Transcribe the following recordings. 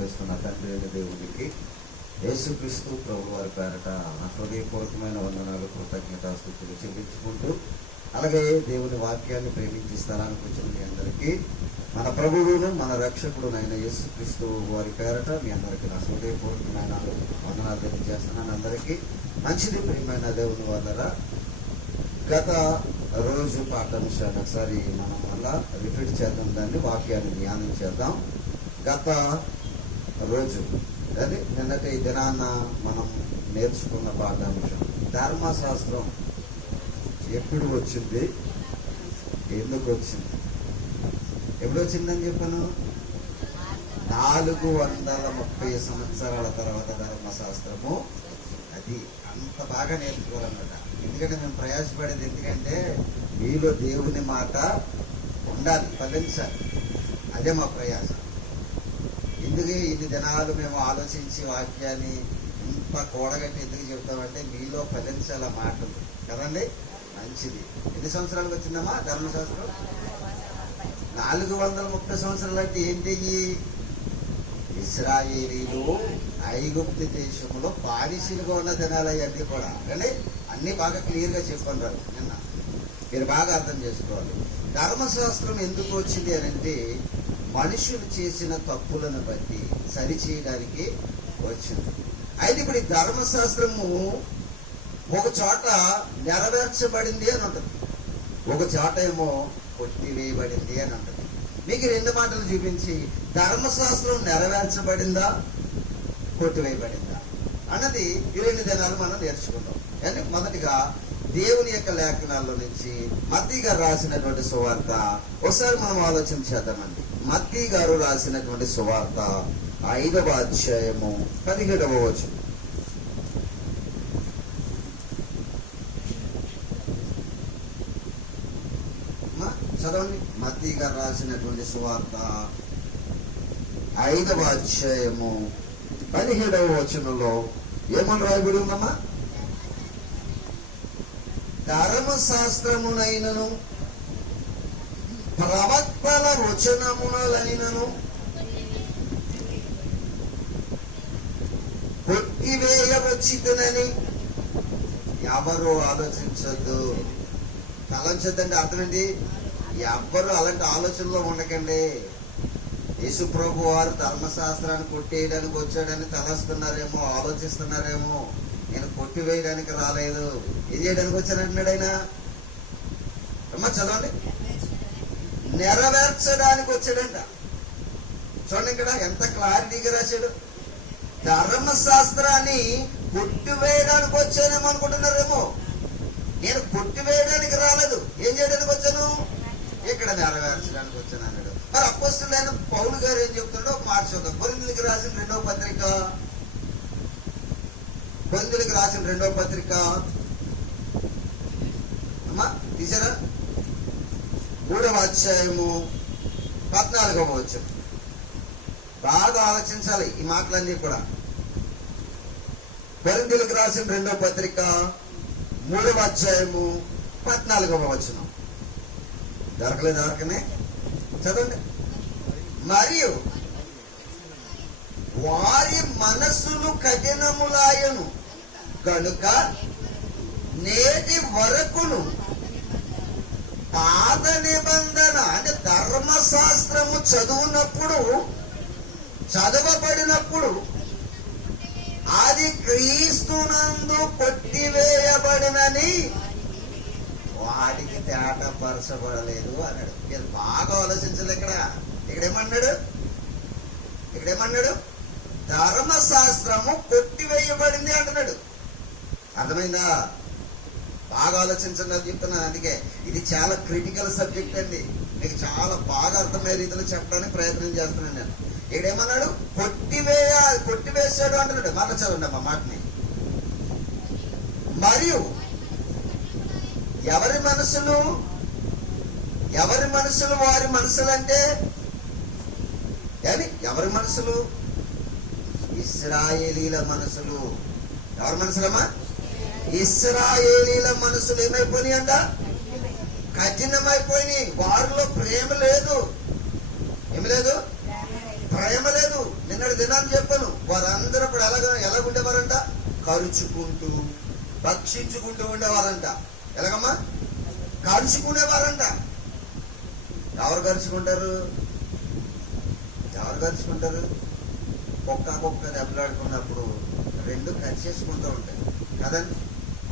సమర్పిస్తున్న తండ్రి అయిన దేవునికి యేసుక్రీస్తు ప్రభు వారి పేరట నా హృదయపూర్వకమైన వందనాలు, కృతజ్ఞతాస్తుతులు చెల్లించుకుంటూ, అలాగే దేవుని వాక్యాన్ని ప్రేమించి స్థలానికి వచ్చిన మీ అందరికీ మన ప్రభువును మన రక్షకుడునైన యేసుక్రీస్తు వారి పేరట మీ అందరికీ నా హృదయపూర్వకమైన వందనాలు తెలియజేస్తున్నాను. అందరికీ మంచిది. ప్రియమైన దేవుని వాళ్ళరా, గత రోజు పాఠాంశాన్ని ఒకసారి మనం మళ్ళా రిపీట్ చేద్దాం, దాన్ని వాక్యాన్ని ధ్యానం చేద్దాం. గత రోజు అది నిన్నటి దినాన్న మనం నేర్చుకున్న పాఠాంశం ధర్మశాస్త్రం ఎప్పుడు వచ్చింది, ఎందుకు వచ్చింది, ఎప్పుడు వచ్చిందని చెప్పాను. 430 సంవత్సరాల తర్వాత ధర్మశాస్త్రము అది అంత బాగా నేర్చుకోవాలన్నమాట. ఎందుకంటే మేము ప్రయాసపడేది ఎందుకంటే మీలో దేవుని మాట ఉండాలి, ఫలించాలి. అదే మా ప్రయాసం. ఎందుకు ఇన్ని దినాలు మేము ఆలోచించి వాక్యాన్ని ఇంత కూడగట్టి ఎందుకు చెబుతామంటే మీలో ఫలించాల మాటలు కదండి. మంచిది. ఎన్ని సంవత్సరాలకు వచ్చిందమ్మా ధర్మశాస్త్రం? 430 సంవత్సరాలు అంటే ఏంటి? ఇశ్రాయేలీలు ఐగుప్తు దేశంలో బానిసలుగా ఉన్న దినాలు అవన్నీ కూడా కానీ అన్ని బాగా క్లియర్గా చెప్పన్నారు నిన్న. మీరు బాగా అర్థం చేసుకోవాలి. ధర్మశాస్త్రం ఎందుకు వచ్చింది అని అంటే మనుషులు చేసిన తప్పులను బట్టి సరిచేయడానికి వచ్చింది. అయితే ఇప్పుడు ఈ ధర్మశాస్త్రము ఒక చోట నెరవేర్చబడింది అని ఉంటుంది, ఒక చోట ఏమో కొట్టివేయబడింది అని ఉంటుంది. మీకు 2 మాటలు చూపించి ధర్మశాస్త్రం నెరవేర్చబడిందా కొట్టివేయబడిందా అన్నది ఈ 2 దినాలు మనం నేర్చుకుందాం. కానీ మొదటిగా దేవుని యొక్క లేఖనాల్లో నుంచి మత్తయి గారు రాసినటువంటి సువార్త ఒకసారి మనం ఆలోచన చేద్దామండి. మత్తయి గారు రాసినటువంటి సువార్త 5వ అధ్యాయము 17వ వచనం. చదవండి. మత్తయి గారు రాసినటువంటి సువార్త 5వ అధ్యాయము 17వ వచనంలో ఏమని రాయబడి ఉందమ్మా? ధర్మశాస్త్రమునైనను ప్రవక్తల వచనమునలైనను కొట్టివేయవచ్చితునని ఎవరు ఆలోచించద్దు. తలంచొద్దండి. అర్థమండి, ఎవ్వరు అలాంటి ఆలోచనలో ఉండకండి. యేసు ప్రభు వారు ధర్మశాస్త్రాన్ని కొట్టేయడానికి వచ్చాడని తలస్తున్నారేమో, ఆలోచిస్తున్నారేమో. నేను కొట్టివేయడానికి రాలేదు, ఏం చేయడానికి వచ్చానంటున్నాడు ఆయన. అమ్మ చదవండి. నెరవేర్చడానికి వచ్చాడంట. చూడండి ఇక్కడ ఎంత క్లారిటీగా రాశాడు. ధర్మశాస్త్రాన్ని కొట్టివేయడానికి వచ్చానేమో అనుకుంటున్నారేమో. నేను కొట్టివేయడానికి రాలేదు, ఏం చేయడానికి వచ్చాను? ఇక్కడ నెరవేర్చడానికి వచ్చాను అన్నాడు. మరి అపోస్తలుడైన పౌలు గారు ఏం చెప్తున్నాడో ఒక మాట చూద్దాం. కొరింథీయులకు రాసిన 2వ పత్రిక, కొరింథీయులకు రాసిన 2వ పత్రిక అమ్మా తీసారా? 3వ అధ్యాయము 14వ వచనం. బాగా ఆలోచించాలి ఈ మాటలన్నీ కూడా. కొరింథీయులకు రాసిన 2వ పత్రిక 3వ అధ్యాయము 14వ వచనం. దొరకలేదు దొరకనే చదవండి. మరియు వారి మనస్సులు కఠినములాయను కనుక నేటి వరకును పాత నిబంధన అంటే ధర్మశాస్త్రము చదవబడినప్పుడు అది క్రీస్తునందు కొట్టివేయబడినని వాడికి తేటపరచబడలేదు అన్నాడు. మీరు బాగా ఆలోచించాలి. ఇక్కడేమన్నాడు? ధర్మశాస్త్రము కొట్టివేయబడింది అంటున్నాడు. అర్థమైందా? బాగా ఆలోచించండి అని చెప్తున్నాను. అందుకే ఇది చాలా క్రిటికల్ సబ్జెక్ట్ అండి. మీకు చాలా బాగా అర్థమయ్యే రీతిలో చెప్పడానికి ప్రయత్నం చేస్తున్నాను నేను. ఇక్కడేమన్నాడు? కొట్టివేశాడు అంటున్నాడు. మళ్ళీ చదవండి అమ్మా మాటని. మరియు ఎవరి మనసులు వారి మనసులు అంటే ఎవరి మనసులు? ఇశ్రాయేలీల మనసులు. ఎవరి మనసులమ్మా? ఇశ్రాయేలీల మనసులు ఏమైపోయినాయి అంట? కఠినమైపోయినాయి. వారిలో ప్రేమ లేదు. ఏమి లేదు? ప్రేమ లేదు. నిన్నటి వచ్చినాను చెప్పాను. వారందరూ కూడా ఎలాగుండేవారంట? కరుచుకుంటూ భక్షించుకుంటూ ఉండేవారంట. ఎలాగమ్మా? కరుచుకునేవారంట. ఎవరు కరుచుకుంటారు? కుక్క దెబ్బలాడుకున్నప్పుడు రెండు కరిచేసుకుంటూ ఉంటాయి కదండి.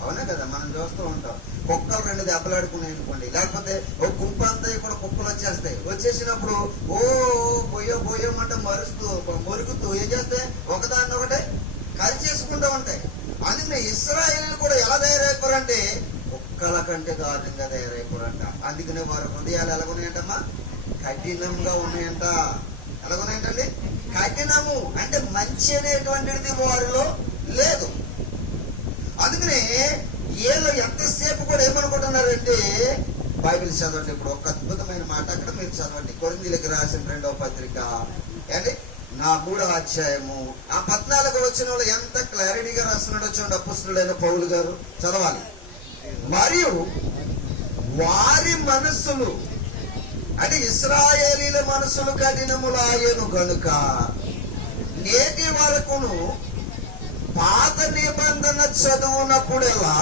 అవునా కదా? మనం చూస్తూ ఉంటాం. కుక్కలు రెండు దెబ్బలాడుకున్నాయి అనుకోండి, లేకపోతే ఓ గుంపు అంతా ఇక్కడ కుక్కలు వచ్చేసినప్పుడు బొయ్యమంటే మురుగుతూ ఏం చేస్తాయి? ఒకదాన్ని ఒకటే కరిచేసుకుంటూ ఉంటాయి. అందుకనే ఇశ్రాయేలీయులు కూడా ఎలా తయారైపోరంటే కుక్కల కంటే దారుణంగా తయారైపోరంట. అందుకనే వారి హృదయాలు ఎలాగున్నాయంటమ్మా? కఠినంగా ఉన్నాయంట. ఎలాగున్నాయంటండి? కఠినము అంటే మంచి అనేటువంటిది వారిలో లేదు. అందుకనే వీళ్ళు ఎంతసేపు కూడా ఏమనుకుంటున్నారంటే, బైబిల్ చదవండి. ఇప్పుడు ఒక అద్భుతమైన మాట అక్కడ మీరు చదవండి. కొరింథీయులకు రాసిన 2వ పత్రిక ఏంటి 3వ అధ్యాయము 14 వచ్చిన వాళ్ళు ఎంత క్లారిటీగా రాస్తున్నాడో చూడండి. అపొస్తలుడైన పౌలు గారు చదవాలి. మరియు వారి మనస్సులు అంటే ఇశ్రాయేలీల మనస్సులు కఠినములాయెను గనుక నేటి వరకును పాత నిబంధన చదువునప్పుడెలా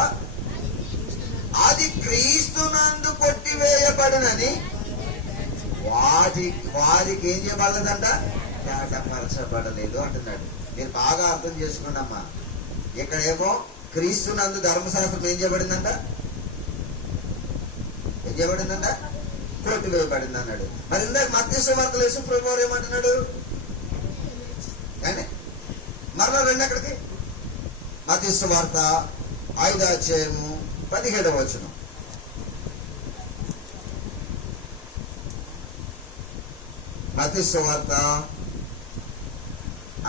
అది క్రీస్తునందు కొట్టివేయబడినని వారికి ఏం చేయబడలేదంట? తేటపరచబడలేదు అంటున్నాడు. మీరు బాగా అర్థం చేసుకోండి అమ్మా. ఇక్కడేమో క్రీస్తునందు ధర్మశాస్త్రం ఏం చేయబడిందంట? కొట్టివేయబడింది అన్నాడు. మరి ఇందాక మత్తయి సువార్తలో యేసు ప్రభువు ఏమంటున్నాడు? మరలా రండి అక్కడికి. మత్తయి సువార్త 5వ అధ్యాయము 17వ వచనం. మత్తయి సువార్త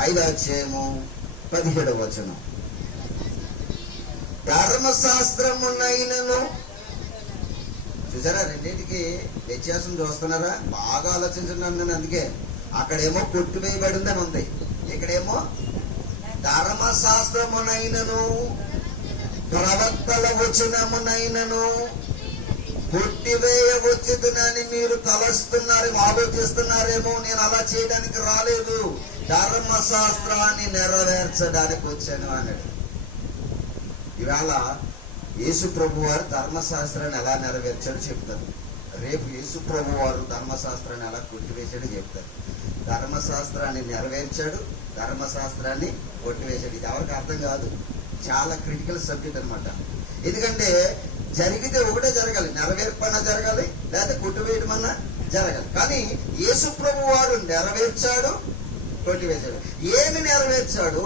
5వ అధ్యాయము 17వ వచనం. ధర్మశాస్త్రమునైనను చూసారా? రెండింటికి వ్యత్యాసం చూస్తున్నారా? బాగా ఆలోచించండి అన్నాను. అందుకే అక్కడేమో కొట్టివేయబడిందని ఉంది, ఇక్కడేమో ధర్మశాస్త్రమునైనను ప్రవక్తల వచనమునైనను కొట్టివేయవచ్చునని మీరు తలస్తున్నారేమో, ఆలోచిస్తున్నారేమో. నేను అలా చేయడానికి రాలేదు, ధర్మశాస్త్రాన్ని నెరవేర్చడానికి వచ్చాను అన్నాడు. ఇవాళ యేసు ప్రభు వారు ధర్మశాస్త్రాన్ని ఎలా నెరవేర్చాడో చెప్తారు. రేపు యేసు ప్రభు వారు ధర్మశాస్త్రాన్ని ఎలా కొట్టివేశాడో చెప్తారు. ధర్మశాస్త్రాన్ని నెరవేర్చాడు, ధర్మశాస్త్రాన్ని కొట్టివేశాడు. ఇది ఎవరికి అర్థం కాదు. చాలా క్రిటికల్ సబ్జెక్ట్ అనమాట. ఎందుకంటే జరిగితే ఒకటే జరగాలి, నెరవేర్పన్నా జరగాలి, లేకపోతే కొట్టివేయడం అన్నా జరగాలి. కానీ యేసు ప్రభు వారు నెరవేర్చాడు, కొట్టివేశాడు. ఏమి నెరవేర్చాడు?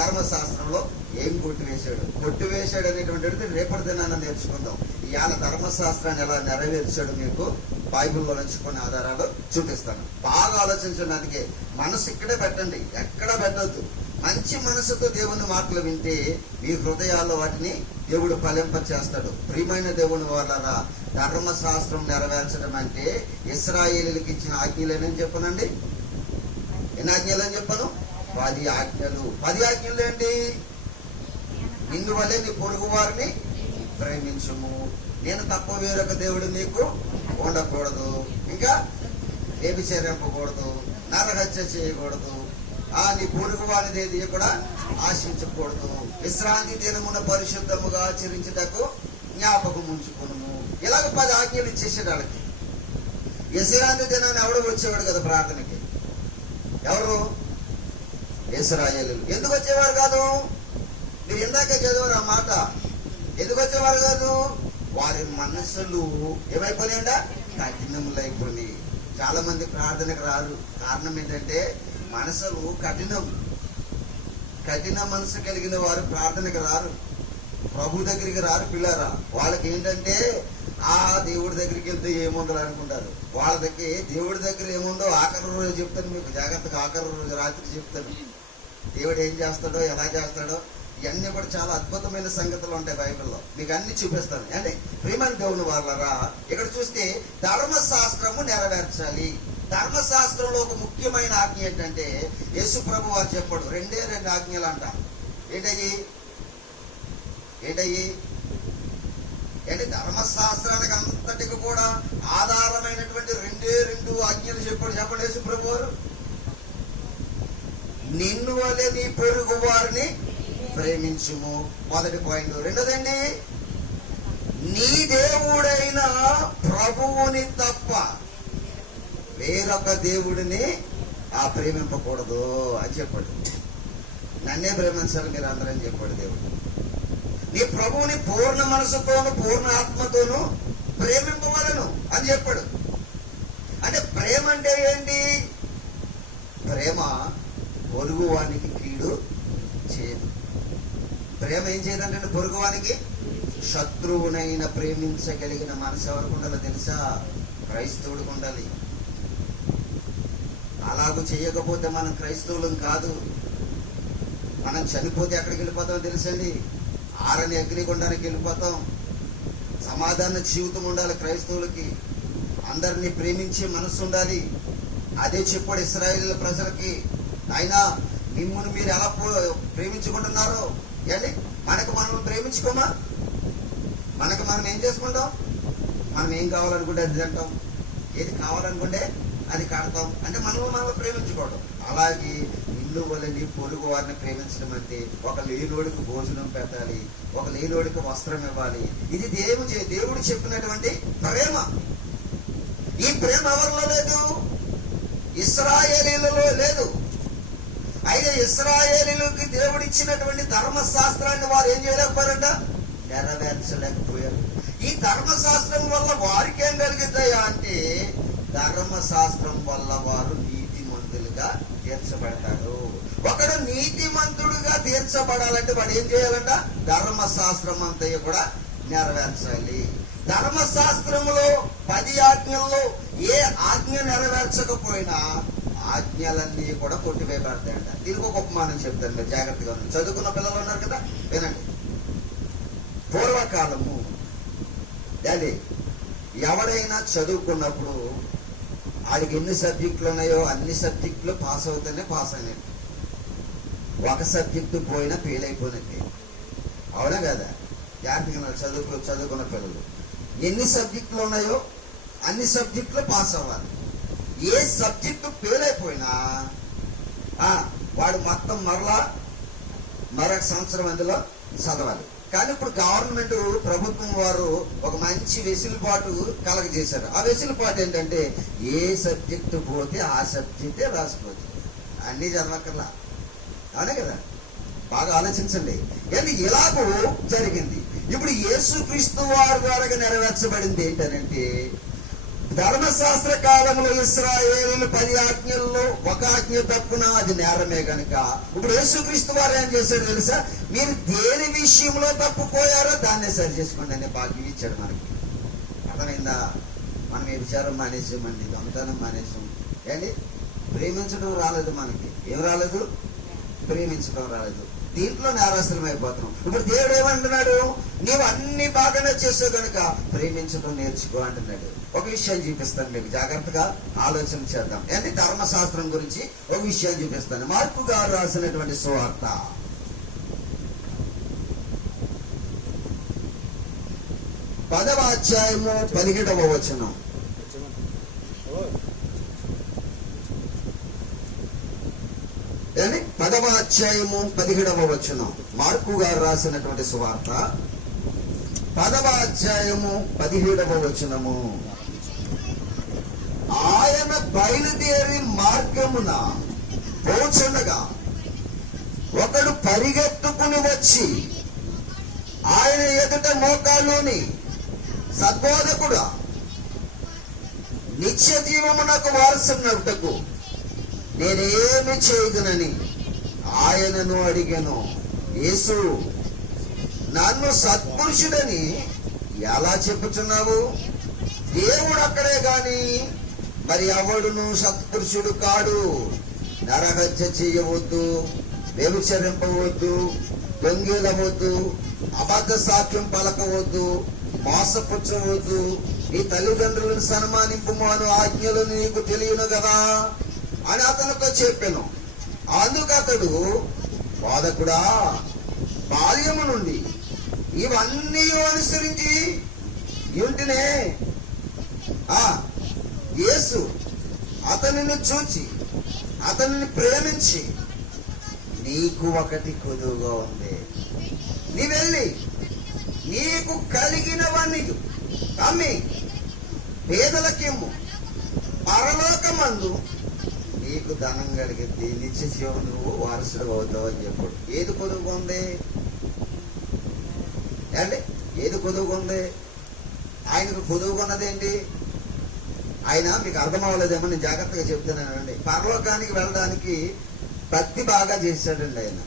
ధర్మశాస్త్రంలో ఏం కొట్టివేశాడు అనేటువంటిది రేపటి దినాన్ని నేర్చుకుందాం. ఇవాళ ధర్మశాస్త్రాన్ని ఎలా నెరవేర్చాడు మీకు బైబిల్లో నుంచి కొన్ని ఆధారాలు చూపిస్తాను. బాగా ఆలోచించడానికి మనసు ఇక్కడే పెట్టండి, ఎక్కడ పెట్టద్దు. మంచి మనసుతో దేవుని మాటలు వింటే మీ హృదయాల్లో వాటిని దేవుడు ఫలింప చేస్తాడు. ప్రియమైన దేవుని వాళ్ళరా, ధర్మశాస్త్రం నెరవేర్చడం అంటే ఇశ్రాయేలీయులకు ఇచ్చిన ఆజ్ఞలేనని చెప్పనండి. ఎన్ని ఆజ్ఞలని చెప్పను? 10 ఆజ్ఞలు. 10 ఆజ్ఞలు ఏంటి? ఇందువల్లే నీ పొరుగు వారిని ప్రేమించుము, నేను తప్ప వేరొక దేవుడు నీకు ఉండకూడదు, ఇంకా వ్యభిచరింపకూడదు, నరహత్య చేయకూడదు, నీ పొరుగు వారిది ఏది కూడా ఆశించకూడదు, విశ్రాంతి దినమున పరిశుద్ధముగా ఆచరించుటకు జ్ఞాపకం ఉంచుకును. ఇలాగ 10 ఆజ్ఞలు ఇచ్చేసాడు వాళ్ళకి. విశ్రాంతి దినాన్ని ఎవడు వచ్చేవాడు కదా ప్రార్థనకి? ఎవరు? ఇశ్రాయేలీయులు. ఎందుకు వచ్చేవారు కాదు? మీరు ఇందాక చదివారు ఆ మాట. ఎందుకు వచ్చేవారు కాదు? వారి మనస్సులు ఏమైపోయినాయంట? కఠినములైపోయి. చాలా మంది ప్రార్థనకు రారు. కారణం ఏంటంటే మనసులు కఠిన మనసు కలిగిన వారు ప్రార్థనకు రారు, ప్రభు దగ్గరికి రారు పిల్లరా. వాళ్ళకి ఏంటంటే దేవుడి దగ్గరికి వెళ్తే ఏముండదు అనుకుంటారు. వాళ్ళ దగ్గర దేవుడి దగ్గర ఏముందో ఆఖరి రోజు చెప్తాను మీకు జాగ్రత్తగా. ఆఖరి రోజు రాత్రి చెప్తాను దేవుడు ఏం చేస్తాడో, ఎలా చేస్తాడో. ఇవన్నీ కూడా చాలా అద్భుతమైన సంగతులు ఉంటాయి బైబిల్లో, మీకు అన్ని చూపిస్తాను. అంటే ప్రియమైన దేవుని వాళ్ళరా, ఇక్కడ చూస్తే ధర్మశాస్త్రము నెరవేర్చాలి. ధర్మశాస్త్రంలో ఒక ముఖ్యమైన ఆజ్ఞ ఏంటంటే యేసు ప్రభు వారు చెప్పాడు, 2 ఆజ్ఞలు అంట. ఏంటి ధర్మశాస్త్రానికి అంతటికి కూడా ఆధారమైనటువంటి 2 ఆజ్ఞలు చెప్పాడు. చెప్పండి యేసు ప్రభు వారు. నిన్ను వలె నీ పొరుగు వారిని ప్రేమించుము. మొదటి పాయింట్. రెండోదండి, నీ దేవుడైన ప్రభువుని తప్ప వేరొక దేవుడిని ప్రేమింపకూడదు అని చెప్పాడు. నన్నే ప్రేమించాలి మీరు అందరని చెప్పాడు దేవుడు. నీ ప్రభువుని పూర్ణ మనసుతోను పూర్ణ ఆత్మతోను ప్రేమింపవలను అని చెప్పాడు. అంటే ప్రేమ అంటే ఏంటి? ప్రేమ పొరుగువానికి కీడు చేయదు. ప్రేమ ఏం చేయదంటే పొరుగువానికి శత్రువునైనా ప్రేమించగలిగిన మనసు ఎవరికి ఉండాలో తెలుసా? క్రైస్తవుడికి ఉండాలి. అలాగూ చేయకపోతే మనం క్రైస్తవులం కాదు. మనం చనిపోతే ఎక్కడికి వెళ్ళిపోతామో తెలుసండి? ఆరని అగ్నిగుండానికి వెళ్ళిపోతాం. సమాధాన జీవితం ఉండాలి క్రైస్తవులకి. అందరినీ ప్రేమించే మనసు ఉండాలి. అదే చెప్పాడు ఇశ్రాయేలు ప్రజలకి. ఆయన మిమ్మల్ని మీరు ఎలా ప్రేమించుకుంటున్నారో ఏంటి? మనకు మనం ప్రేమించుకోమా? మనకు మనం ఏం చేసుకుంటాం? మనం ఏం కావాలనుకుంటే అది తింటాం, ఏది కావాలనుకుంటే అది కడతాం. అంటే మనం ప్రేమించుకోవడం. అలాగే ఇల్లు వలని పొరుగు వారిని ప్రేమించడం అంటే ఒక లేనోడికి భోజనం పెట్టాలి, ఒక లేనోడికి వస్త్రం ఇవ్వాలి. ఇది దేవుడు చెప్పినటువంటి ప్రేమ. ఈ ప్రేమ ఎవరిలో లేదు? ఇశ్రాయేలీలలో లేదు. అయితే ఇశ్రాయేలీలకి దేవుడు ఇచ్చినటువంటి ధర్మశాస్త్రాన్ని వారు ఏం చేయలేకపోయారంట? నెరవేర్చలేకపోయారు. ఈ ధర్మశాస్త్రం వల్ల వారికి ఏం కలుగుతాయా అంటే, ధర్మశాస్త్రం వల్ల వారు నీతిమంతులుగా తీర్చబడతారు. ఒకడు నీతిమంతుడుగా తీర్చబడాలంటే వాడు ఏం చేయాలంట? ధర్మశాస్త్రం అంతయు కూడా నెరవేర్చాలి. ధర్మశాస్త్రములో 10 ఆజ్ఞల్లో ఏ ఆజ్ఞ నెరవేర్చకపోయినా ఆజ్ఞలన్నీ కూడా కొట్టివేయబడతాయంట. దీనికి ఒక ఉపమానం చెప్తాను, మీరు జాగ్రత్తగా ఉంది. చదువుకున్న పిల్లలు ఉన్నారు కదా, వినండి. పూర్వకాలము అదే ఎవడైనా చదువుకున్నప్పుడు ఆడికి ఎన్ని సబ్జెక్టులు ఉన్నాయో అన్ని సబ్జెక్టులు పాస్ అవుతానే పాస్ అయినట్టు. ఒక సబ్జెక్టు పోయినా ఫెయిల్ అయిపోయినట్టే. అవునా కదా? జాగ్రత్తగా చదువుకున్న పిల్లలు ఎన్ని సబ్జెక్టులు ఉన్నాయో అన్ని సబ్జెక్టులు పాస్ అవ్వాలి. ఏ సబ్జెక్టు ఫెయిల్ అయిపోయినా వాడు మొత్తం మరొక సంవత్సరం అందులో చదవాలి. కానీ ఇప్పుడు గవర్నమెంట్ ప్రభుత్వం వారు ఒక మంచి వెసులుబాటు కలగజేశారు. ఆ వెసులుబాటు ఏంటంటే ఏ సబ్జెక్టు పోతే ఆ సబ్జెక్టే రాసుకోవచ్చు, అన్ని చదవక్కర్లా. అవునే కదా? బాగా ఆలోచించండి. ఏంటి ఇలాగూ జరిగింది. ఇప్పుడు యేసుక్రీస్తు వారి ద్వారా నెరవేర్చబడింది ఏంటనంటే, ధర్మశాస్త్ర కాలంలో ఇశ్రాయేలీయులు 10 ఆజ్ఞల్లో ఒక ఆజ్ఞ తప్పున అది నేరమే గనుక ఇప్పుడు యేసుక్రీస్తు వారు ఏం చేశాడు తెలుసా? మీరు దేని విషయంలో తప్పుపోయారో దాన్నే సరి చేసుకోండి అనే భాగ్యం ఇచ్చాడు మనకి. అర్థమైందా? మనం ఏ విచారం మానేసామండి, దొంగతనం మానేసాం. ఏంటి? ప్రేమించడం రాలేదు మనకి. ఏం రాలేదు? ప్రేమించడం రాలేదు. దీంట్లో నేరస్తులం అయిపోతున్నాం. ఇప్పుడు దేవుడు ఏమంటున్నాడు? నీవు అన్ని బాగానే చేసావు కనుక ప్రేమించడం నేర్చుకో అంటున్నాడు. ఒక విషయాన్ని చూపిస్తాను, మీకు జాగ్రత్తగా ఆలోచన చేద్దాం. ఏంటి? ధర్మశాస్త్రం గురించి ఒక విషయాన్ని చూపిస్తాను. మార్కు గారు రాసినటువంటి సువార్త 10వ అధ్యాయము 17వ వచనం. ఏంటి? 10వ అధ్యాయము 17వ వచనం. మార్కు గారు రాసినటువంటి సువార్త 10వ అధ్యాయము 17వ వచనము. ఆయన బయలుదేరి మార్గమున పోచుండగా ఒకడు పరిగెత్తుకుని వచ్చి ఆయన ఎదుట మోకాళ్ళుని, సద్బోధకుడా, నిత్య జీవమునకు వారసునట్టుకు నేనేమి చేయదునని ఆయనను అడిగాను. యేసు, నన్ను సత్పురుషుడని ఎలా చెప్పుచున్నావు? దేవుడు అక్కడే గాని మరి ఎవడును సత్పురుషుడు కాడు. నరహత్య చేయవద్దు, వ్యభిచరింపవద్దు, దొంగిలవద్దు, అబద్ధ సాక్ష్యం పలకవద్దు, మోసపుచ్చవద్దు, నీ తల్లిదండ్రులను సన్మానింపుము అను ఆజ్ఞలు నీకు తెలియను కదా అని అతనితో చెప్పాను. అందుకు అతడు, బోధకుడా, బాల్యము నుండి ఇవన్నీ అనుసరించి ఇంటినే. యేసు అతనిని చూచి అతనిని ప్రేమించి నీకు ఒకటి కొదువుగా ఉంది. నీ వెళ్ళి నీకు కలిగినవన్నీ అమ్మి పేదలకిమ్ము, పరలోకమందు నీకు ధనం కలిగింది, నిత్య జీవం నువ్వు వారసుడు అవుతావు అని చెప్పాడు. ఏది కొదువుగా ఉంది అండి? ఏది కొదువుగా ఉంది? ఆయనకు కొదువుగా ఉన్నది ఏంటి? ఆయన మీకు అర్థం అవ్వలేదేమో, నేను జాగ్రత్తగా చెప్తున్నానండి. పరలోకానికి వెళ్ళడానికి భక్తి బాగా చేశాడండి ఆయన.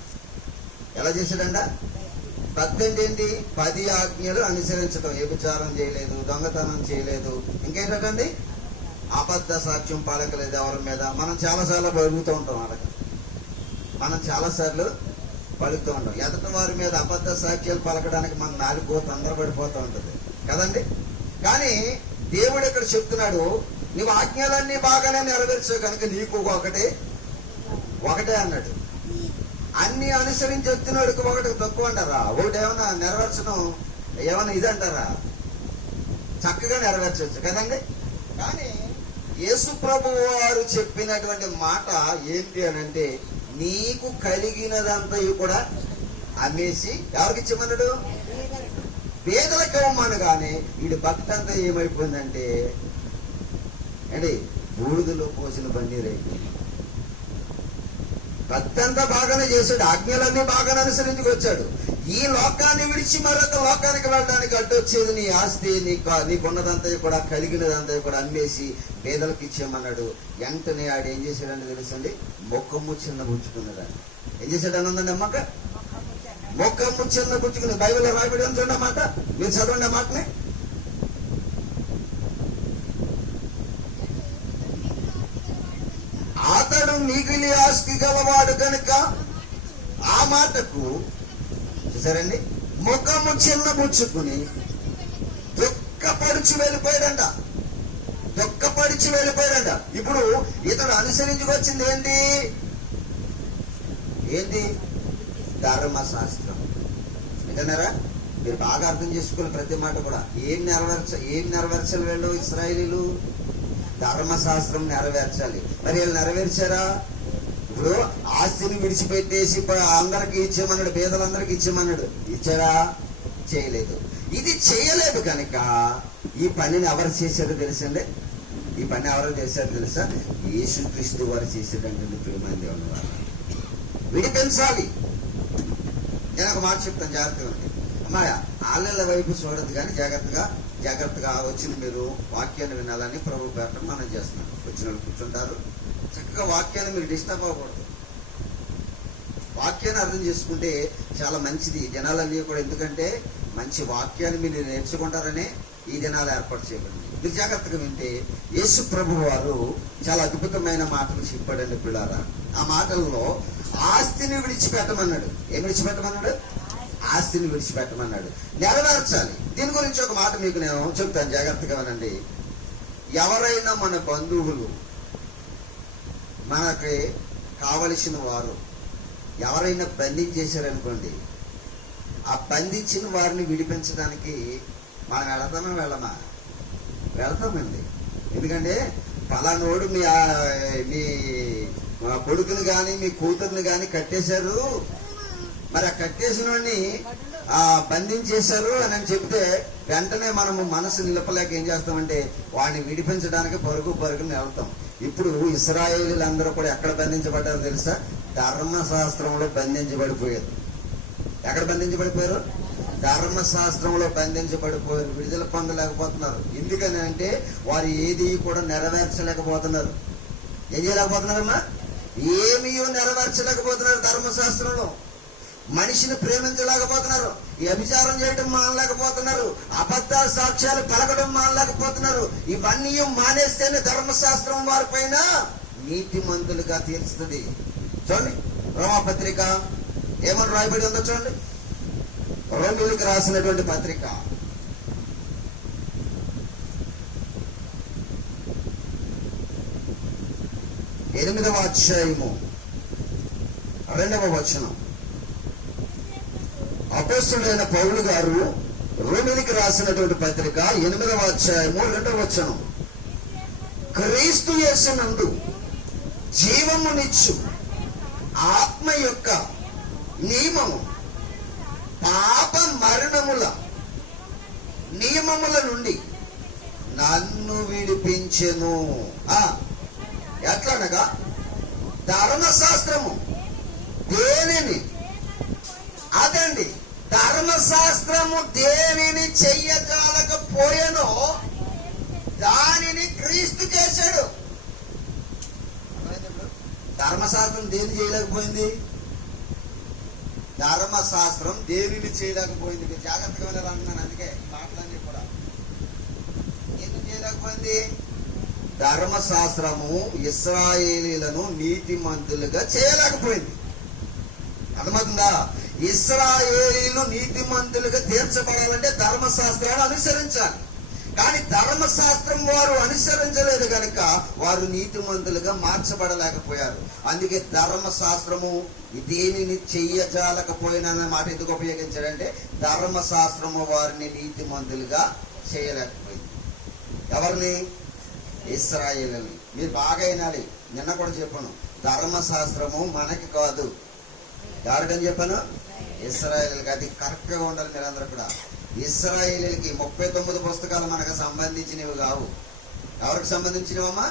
ఎలా చేశాడంట? భక్తి అంటే ఏంటి? 10 ఆజ్ఞలు అనుసరించడం. వ్యభిచారం చేయలేదు, దొంగతనం చేయలేదు, ఇంకేంటండి అబద్ధ సాక్ష్యం పలకలేదు ఎవరి మీద. మనం చాలాసార్లు పలుకుతూ ఉంటాం అడగ, మనం చాలాసార్లు పలుకుతూ ఉంటాం. ఎదటి వారి మీద అబద్ధ సాక్ష్యాలు పలకడానికి మన నాలుగు తొందరపడిపోతూ ఉంటుంది కదండి. కానీ దేవుడు ఇక్కడ చెప్తున్నాడు, నువ్వు ఆజ్ఞలన్నీ బాగానే నెరవేర్చావు కనుక నీకు ఒకటే అన్నాడు. అన్ని అనుసరించి వచ్చినోడికి ఒకటి తక్కువ అంటారా? ఒకటి ఏమన్నా నెరవేర్చడం ఏమన్నా ఇదంటారా? చక్కగా నెరవేర్చవచ్చు కదండి. కానీ యేసు ప్రభువు వారు చెప్పినటువంటి మాట ఏంటి అని అంటే, నీకు కలిగినదంతా కూడా అమ్మేసి ఎవరికి ఇచ్చేమన్నాడు? పేదలకు ఇవ్వమనగానే వీడి భక్తి అంతా ఏమైపోయిందంటే అండి, బూడిదలో పోసిన పన్నీరైపోయింది. భక్తి అంతా బాగానే చేశాడు, ఆజ్ఞలన్నీ బాగానే అనుసరించుకు వచ్చాడు. ఈ లోకాన్ని విడిచి మరొక లోకానికి వెళ్ళడానికి అడ్డొచ్చేది నీ ఆస్తి, నీకున్నదంతా కూడా కలిగినదంతా కూడా అమ్మేసి పేదలకు ఇచ్చేయమన్నాడు. వెంటనే ఆడు ఏం చేశాడని తెలుసండి? మొక్కము చిన్న పుచ్చుకున్నాడు. ఏం చేశాడని ఉందండి అమ్మక? మొక్కము చిన్న పుచ్చుకుని బైబిల్లో రాయబడి చూడండి మాట, మీరు చదవండి ఆ మాటని. అతడు మిగిలి ఆస్తి గలవాడు కనుక ఆ మాటకు చూసారండి, ముఖము చిన్న పుచ్చుకుని దుఃఖపడిచి వెళ్ళిపోయాడంట. ఇప్పుడు ఇతడు అనుసరించుకొచ్చింది ఏంటి? ధర్మశాస్త్రం. ఏంటన్నారా? మీరు బాగా అర్థం చేసుకోవాలి ప్రతి మాట కూడా. ఏం నెరవేర్చాలి వీళ్ళు ఇశ్రాయేలీలు? ధర్మశాస్త్రం నెరవేర్చాలి. మరి వీళ్ళు నెరవేర్చారా? ఇప్పుడు ఆస్తిని విడిచిపెట్టేసి అందరికి ఇచ్చేమన్నాడు, పేదలందరికి ఇచ్చేమన్నాడు, ఇచ్చారా? చేయలేదు. ఇది చేయలేదు కనుక ఈ పనిని ఎవరు చేశారో తెలుసండి? ఈ పని ఎవరు చేశారో తెలుసా? యేసుక్రీస్తు వారు చేసేటంటే ప్రియమైన దేవుని వారు విడిపించాలి. నేను ఒక మాట చెప్తాను, జాగ్రత్తగా ఉంది అమ్మాయ. ఆళ్ళ వైపు చూడదు కానీ జాగ్రత్తగా వచ్చిన మీరు వాక్యాన్ని వినాలని ప్రభు పేట మనం చేస్తున్నాం. వచ్చిన వాళ్ళు కూర్చుంటారు, చక్కగా వాక్యాన్ని మీరు డిస్టర్బ్ అవ్వకూడదు. వాక్యాన్ని అర్థం చేసుకుంటే చాలా మంచిది జనాలన్నీ కూడా. ఎందుకంటే మంచి వాక్యాన్ని మీరు నేర్చుకుంటారనే ఈ దినాలు ఏర్పాటు చేయబడింది. మీరు జాగ్రత్తగా వింటే యేసు ప్రభు వారు చాలా అద్భుతమైన మాటలు చెప్పాడండి పిల్లారా. ఆ మాటల్లో ఆస్తిని విడిచిపెట్టమన్నాడు. ఏం విడిచిపెట్టమన్నాడు? ఆస్తిని విడిచిపెట్టమన్నాడు. నెరవేర్చాలి. దీని గురించి ఒక మాట మీకు నేను చెప్తాను, జాగ్రత్తగా వినండి. ఎవరైనా మన బంధువులు, మనకి కావలసిన వారు ఎవరైనా బంధించేశారనుకోండి, ఆ బంధించిన వారిని విడిపించడానికి మనం వెళతామండి. ఎందుకంటే పలానోడు మీ కొడుకుని కానీ మీ కూతుర్ని కానీ కట్టేశారు, మరి ఆ కట్టేసిన వాడిని బంధించేశారు అని చెప్తే వెంటనే మనము మనసు నిలపలేక ఏం చేస్తామంటే వాడిని విడిపించడానికి పరుగుని వెళ్తాం. ఇప్పుడు ఇశ్రాయేలీలందరూ కూడా ఎక్కడ బంధించబడ్డారో తెలుసా? ధర్మశాస్త్రంలో బంధించబడిపోయారు. ఎక్కడ బంధించబడిపోయారు? ధర్మశాస్త్రంలో బంధించబడిపోయారు. విడుదల పొందలేకపోతున్నారు. ఎందుకని అంటే వారు ఏది కూడా నెరవేర్చలేకపోతున్నారు. ఏం చేయలేకపోతున్నారమ్మా? ఏమీ నెరవేర్చలేకపోతున్నారు. ధర్మశాస్త్రంలో మనిషిని ప్రేమించలేకపోతున్నారు, వ్యభిచారం చేయడం మానలేకపోతున్నారు, అబద్ధ సాక్ష్యాలు పలకడం మానలేకపోతున్నారు. ఇవన్నీ మానేస్తేనే ధర్మశాస్త్రం వారి పైన నీతిమంతులుగా తీర్చుతుంది. చూడండి రోమాపత్రిక ఏమని రాయబడి ఉందో చూడండి. రోమిలకు రాసినటువంటి పత్రిక 8వ అధ్యాయము 2వ వచనం. అపోస్తలుడైన పౌలు గారు రోమిలకు రాసినటువంటి పత్రిక 8వ అధ్యాయము 2వ వచనం. క్రీస్తు యేసునందు జీవమునిచ్చు ఆత్మ యొక్క నియమము పాప మరణముల నియమముల నుండి నన్ను విడిపించెను. ఎట్లనగా ధర్మశాస్త్రము దేనిని, అదండి, ధర్మశాస్త్రము దేనిని చెయ్యజాలకపోయెనో దానిని క్రీస్తు చేశాడు. ధర్మశాస్త్రం దేని చేయలేకపోయింది? ధర్మశాస్త్రం దేనిని చేయలేకపోయింది. మీరు జాగ్రత్తగా వినాలనుకున్నాను, అందుకే మాటలన్నీ కూడా. ఎందుకు చేయలేకపోయింది? ధర్మశాస్త్రము ఇశ్రాయేలీలను నీతిమంతులుగా చేయలేకపోయింది. అర్థమవుతుందా? ఇశ్రాయేలీలు నీతిమంతులుగా తీర్చబడాలంటే ధర్మశాస్త్రాన్ని అనుసరించాలి. కానీ ధర్మశాస్త్రం వారు అనుసరించలేదు కనుక వారు నీతిమంతులుగా మార్చబడలేకపోయారు. అందుకే ధర్మశాస్త్రము దేనిని చెయ్యజాలకపోయినా అనే మాట ఎందుకు ఉపయోగించాడంటే ధర్మశాస్త్రము వారిని నీతిమంతులుగా చేయలేకపోయింది. ఎవరిని? ఇశ్రాయేలుని. మీరు బాగా వినాలి, నిన్న కూడా చెప్పాను, ధర్మశాస్త్రము మనకి కాదు. ఎవరికని చెప్పాను? ఇశ్రాయేలుకి. అది కరెక్ట్గా ఉండాలి మీరందరూ కూడా. ఇశ్రాయేలీలకి 39 పుస్తకాలు మనకు సంబంధించినవి కావు. ఎవరికి సంబంధించినవమ్మా?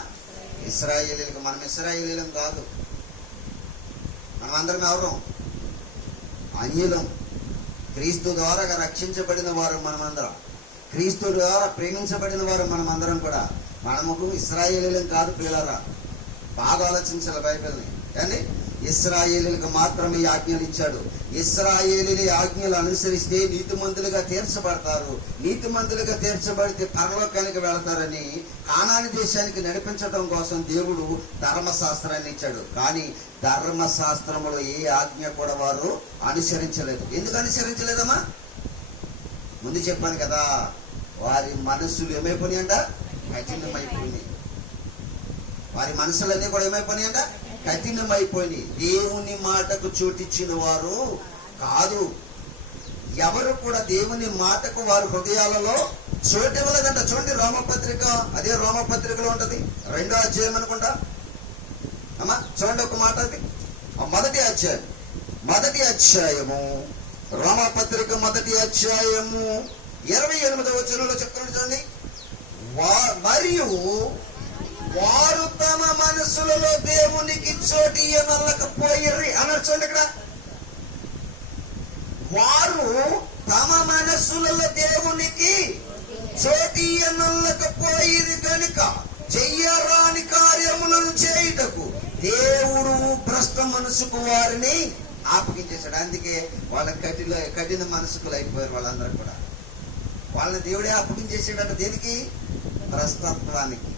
ఇశ్రాయేలీలకు. మనం ఇశ్రాయేలీలం కాదు. మనం అందరం ఎవరు? అన్యులం. క్రీస్తు ద్వారా రక్షించబడిన వారు మనమందరం. క్రీస్తు ద్వారా ప్రేమించబడిన వారు మనమందరం కూడా. మనము ఇశ్రాయేలీలం కాదు పిల్లరా. బాగా ఆలోచించాలి బైబిల్ని. కానీ ఇశ్రాయేలీలకు మాత్రమే ఆజ్ఞలు ఇచ్చాడు. ఇశ్రాయేలీల ఆజ్ఞలు అనుసరిస్తే నీతిమంతులుగా తీర్చబడతారు. నీతిమంతులుగా తీర్చబడితే పరలోకానికి వెళతారని కానాని దేశానికి నడిపించడం కోసం దేవుడు ధర్మశాస్త్రాన్ని ఇచ్చాడు. కానీ ధర్మశాస్త్రములో ఏ ఆజ్ఞ కూడా వారు అనుసరించలేదు. ఎందుకు అనుసరించలేదమ్మా? ముందు చెప్పాను కదా, వారి మనస్సులు ఏమైపోయినాయంట? కఠినమైపోయినాయి. వారి మనసులన్నీ కూడా ఏమైపోయినాయంట? కఠినమైపోయినాయి. దేవుని మాటకు చోటిచ్చిన వారు కాదు. ఎవరు కూడా దేవుని మాటకు వారి హృదయాలలో చోటు ఇవ్వలేదంట. చూడండి రోమపత్రిక, అదే రోమపత్రికలో ఉంటది, 2వ అధ్యాయం అనుకుంటా అమ్మా. చూడండి ఒక మాట, అది మొదటి అధ్యాయము రోమపత్రిక 1వ అధ్యాయము 28వ వచనంలో చెప్తున్నాడు. చూడండి, మరియు వారు తమ మనసులలో దేవునికి చోటు ఇవ్వలేకపోయిర్రి అన్నాడు. చూడండి ఇక్కడ, వారు తమ మనస్సులలో దేవునికి చోటు ఇవ్వలేకపోయిరి కనుక చెయ్యరాని కార్యములను చేయుటకు దేవుడు భ్రష్ట మనసుకు వారిని ఆపగించేశాడు. అందుకే వాళ్ళ కఠిన మనసుకులు అయిపోయారు వాళ్ళందరూ కూడా. వాళ్ళని దేవుడే అప్పగించేసాడంట. దేనికి? భ్రష్టత్వానికి.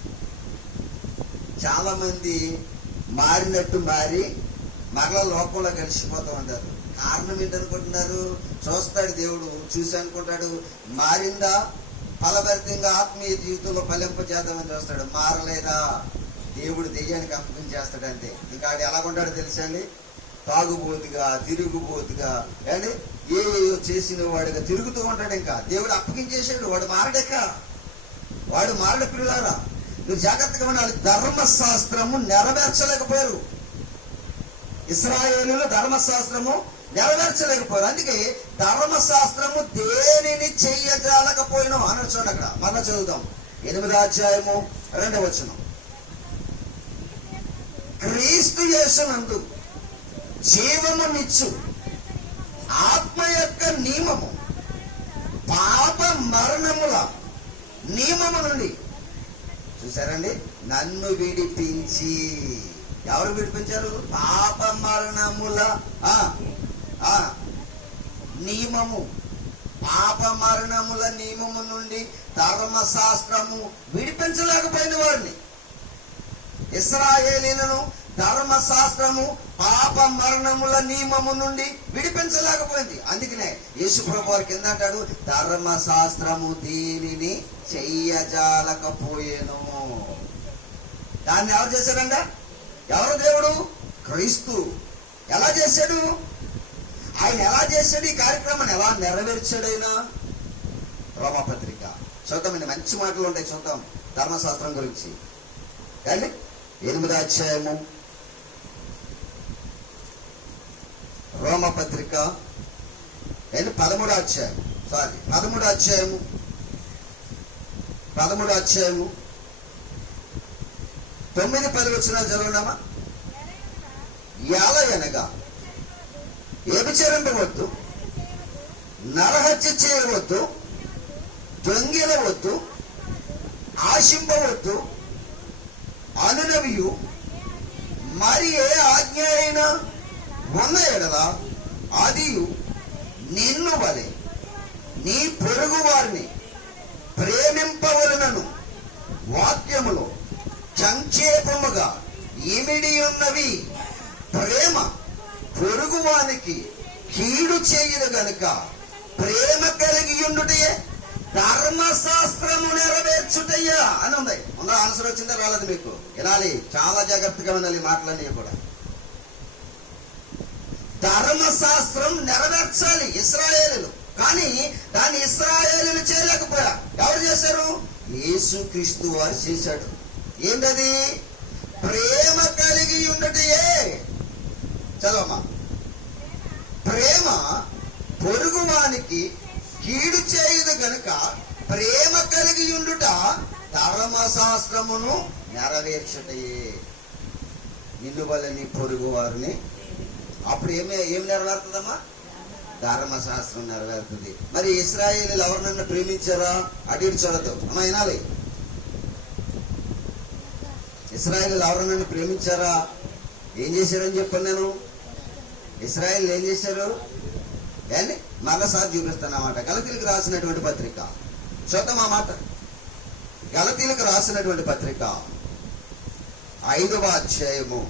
చాలా మంది మారినట్టు మారి మరలా లోకంలో కలిసిపోతూ ఉంటారు. కారణం ఏంటనుకుంటున్నారు? చూస్తాడు దేవుడు, చూసి అనుకుంటాడు మారిందా, ఫలభరితంగా ఆత్మీయ జీవితంలో ఫలింపజేద్దామని చూస్తాడు. మారలేదా, దేవుడు దెయ్యానికి అప్పగించేస్తాడు అంతే. ఇంకా ఆడు ఎలాగుంటాడు తెలుసా అండి? తాగుబోతుగా, తిరుగుబోతుగా, అండి ఏయో చేసిన వాడిగా తిరుగుతూ ఉంటాడు. ఇంకా దేవుడు అప్పగించేసాడు, వాడు మారడేక, వాడు మారడ పిల్లారా. మీరు జాగ్రత్తగా ఉండాలి. ధర్మశాస్త్రము నెరవేర్చలేకపోయారు ఇశ్రాయేలీయులు. ధర్మశాస్త్రము నెరవేర్చలేకపోయారు. అందుకే ధర్మశాస్త్రము దేనిని చెయ్యజాలకపోయినో అన్నట్టు. చూడండి అక్కడ మళ్ళా చదువుదాం, 8వ అధ్యాయము 2వ వచనం. క్రీస్తు యేసునందు జీవమునిచ్చు ఆత్మ యొక్క నియమము పాప మరణముల నియమము నుండి, చూసారండి, నన్ను విడిపించి. ఎవరు విడిపించారు? పాప మరణముల నియమము, పాప మరణముల నియమము నుండి ధర్మశాస్త్రము విడిపించలేకపోయిన వారిని. ఇశ్రాయేలీయులను ధర్మశాస్త్రము పాప మరణముల నియమము నుండి విడిపించలేకపోయింది. అందుకనే యేసు ప్రభువు వారికి ఏందంటాడు? ధర్మశాస్త్రము దీనిని చెయ్యజాలకపోయేను. దాన్ని ఎవరు చేశారంట? ఎవరు? దేవుడు, క్రీస్తు. ఎలా చేశాడు? ఆయన ఎలా చేశాడు? ఈ కార్యక్రమాన్ని ఎలా నెరవేర్చాడు ఆయన? రోమపత్రిక చూద్దామండి, మంచి మాటలు ఉంటాయి, చూద్దాం ధర్మశాస్త్రం గురించి. కానీ 8వ అధ్యాయము రోమపత్రిక 13వ అధ్యాయం 13వ అధ్యాయము 9-10 వచనాలు చదవడమా. ఎలయనగా వ్యభిచరింపవద్దు, నరహత్య చేయవద్దు, దొంగిలవద్దు, ఆశింపవద్దు, అనునవియు మరి ఏ ఆజ్ఞ అయినా ఉన్న ఎడల అది నిన్ను వలె నీ పొరుగు వారిని ప్రేమింపవలనను వాక్యములో సంక్షేపముగా ఇమిడి ఉన్నవి. ప్రేమ పొరుగువానికి కీడు చేయదు గనుక ప్రేమ కలిగి ఉండుటయే ధర్మశాస్త్రము నెరవేర్చుటయ్యా అని ఉంది. అందులో ఆన్సర్ వచ్చిందా రాలేదు మీకు? వినాలి, చాలా జాగ్రత్తగా వినాలి మాటలన్నీ కూడా. ధర్మశాస్త్రం నెరవేర్చాలి ఇశ్రాయేలులు, కానీ దాన్ని ఇశ్రాయేలులు చేయలేకపోయా. ఎవరు చేశారు? యేసుక్రీస్తు వారు చేశాడు. ఏంటది? ప్రేమ కలిగి ఉండటయే. చదవమ్మా. ప్రేమ పొరుగువానికి కీడు చేయదు గనుక ప్రేమ కలిగి ఉండుట ధర్మశాస్త్రమును నెరవేర్చుటయే. నిన్ను వల్ల నీ పొరుగు వారిని. అప్పుడు ఏం నెరవేరుతుందమ్మా? ధర్మశాస్త్రం నెరవేరుతుంది. మరి ఇశ్రాయేలీయులు ఎవరినన్నా ప్రేమించారా? అటు ఇటు చూడద్దు అమ్మా, వినాలి. ఇశ్రాయేలీయులు ఎవరినన్నా ప్రేమించారా? ఏం చేశారని చెప్పాను నేను. ఇశ్రాయేలీయులు ఏం చేశారు? అని మరొకసారి చూపిస్తాను అన్నమాట. గలతీయులకు రాసినటువంటి పత్రిక చూద్దాం ఆ మాట. గలతీయులకు రాసినటువంటి పత్రిక 5వ అధ్యాయము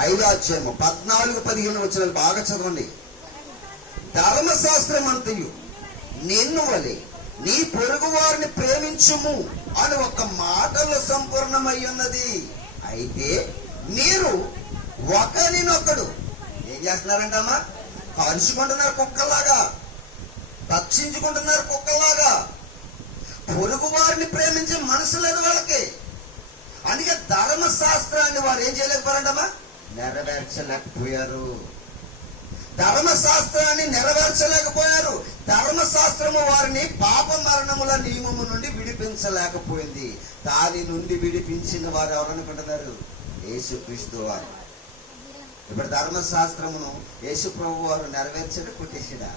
14-15 వచనాలు బాగా చదవండి. ధర్మశాస్త్రం అంతయు నిన్ను వలె నీ పొరుగు వారిని ప్రేమించుము అని ఒక మాటలో సంపూర్ణమై ఉన్నది. అయితే మీరు ఒకరినొకడు ఏం చేస్తున్నారంటమ్మా? కరుచుకుంటున్నారు కుక్కలాగా, భక్షించుకుంటున్నారు కుక్కలాగా. పొరుగు వారిని ప్రేమించే మనసు లేదు వాళ్ళకి. అందుకే ధర్మశాస్త్రాన్ని వారు ఏం చేయలేకపోయారంటమ్మా? నెరవేర్చలేకపోయారు. ధర్మశాస్త్రాన్ని నెరవేర్చలేకపోయారు. ధర్మశాస్త్రము వారిని పాప మరణముల నియమము నుండి విడిపించలేకపోయింది. దాని నుండి విడిపించిన వారు ఎవరనుకుంటున్నారు? యేసుక్రీస్తు వారు. ఇప్పుడు ధర్మశాస్త్రమును యేసు ప్రభు వారు నెరవేర్చాడు, కొట్టేసాడా?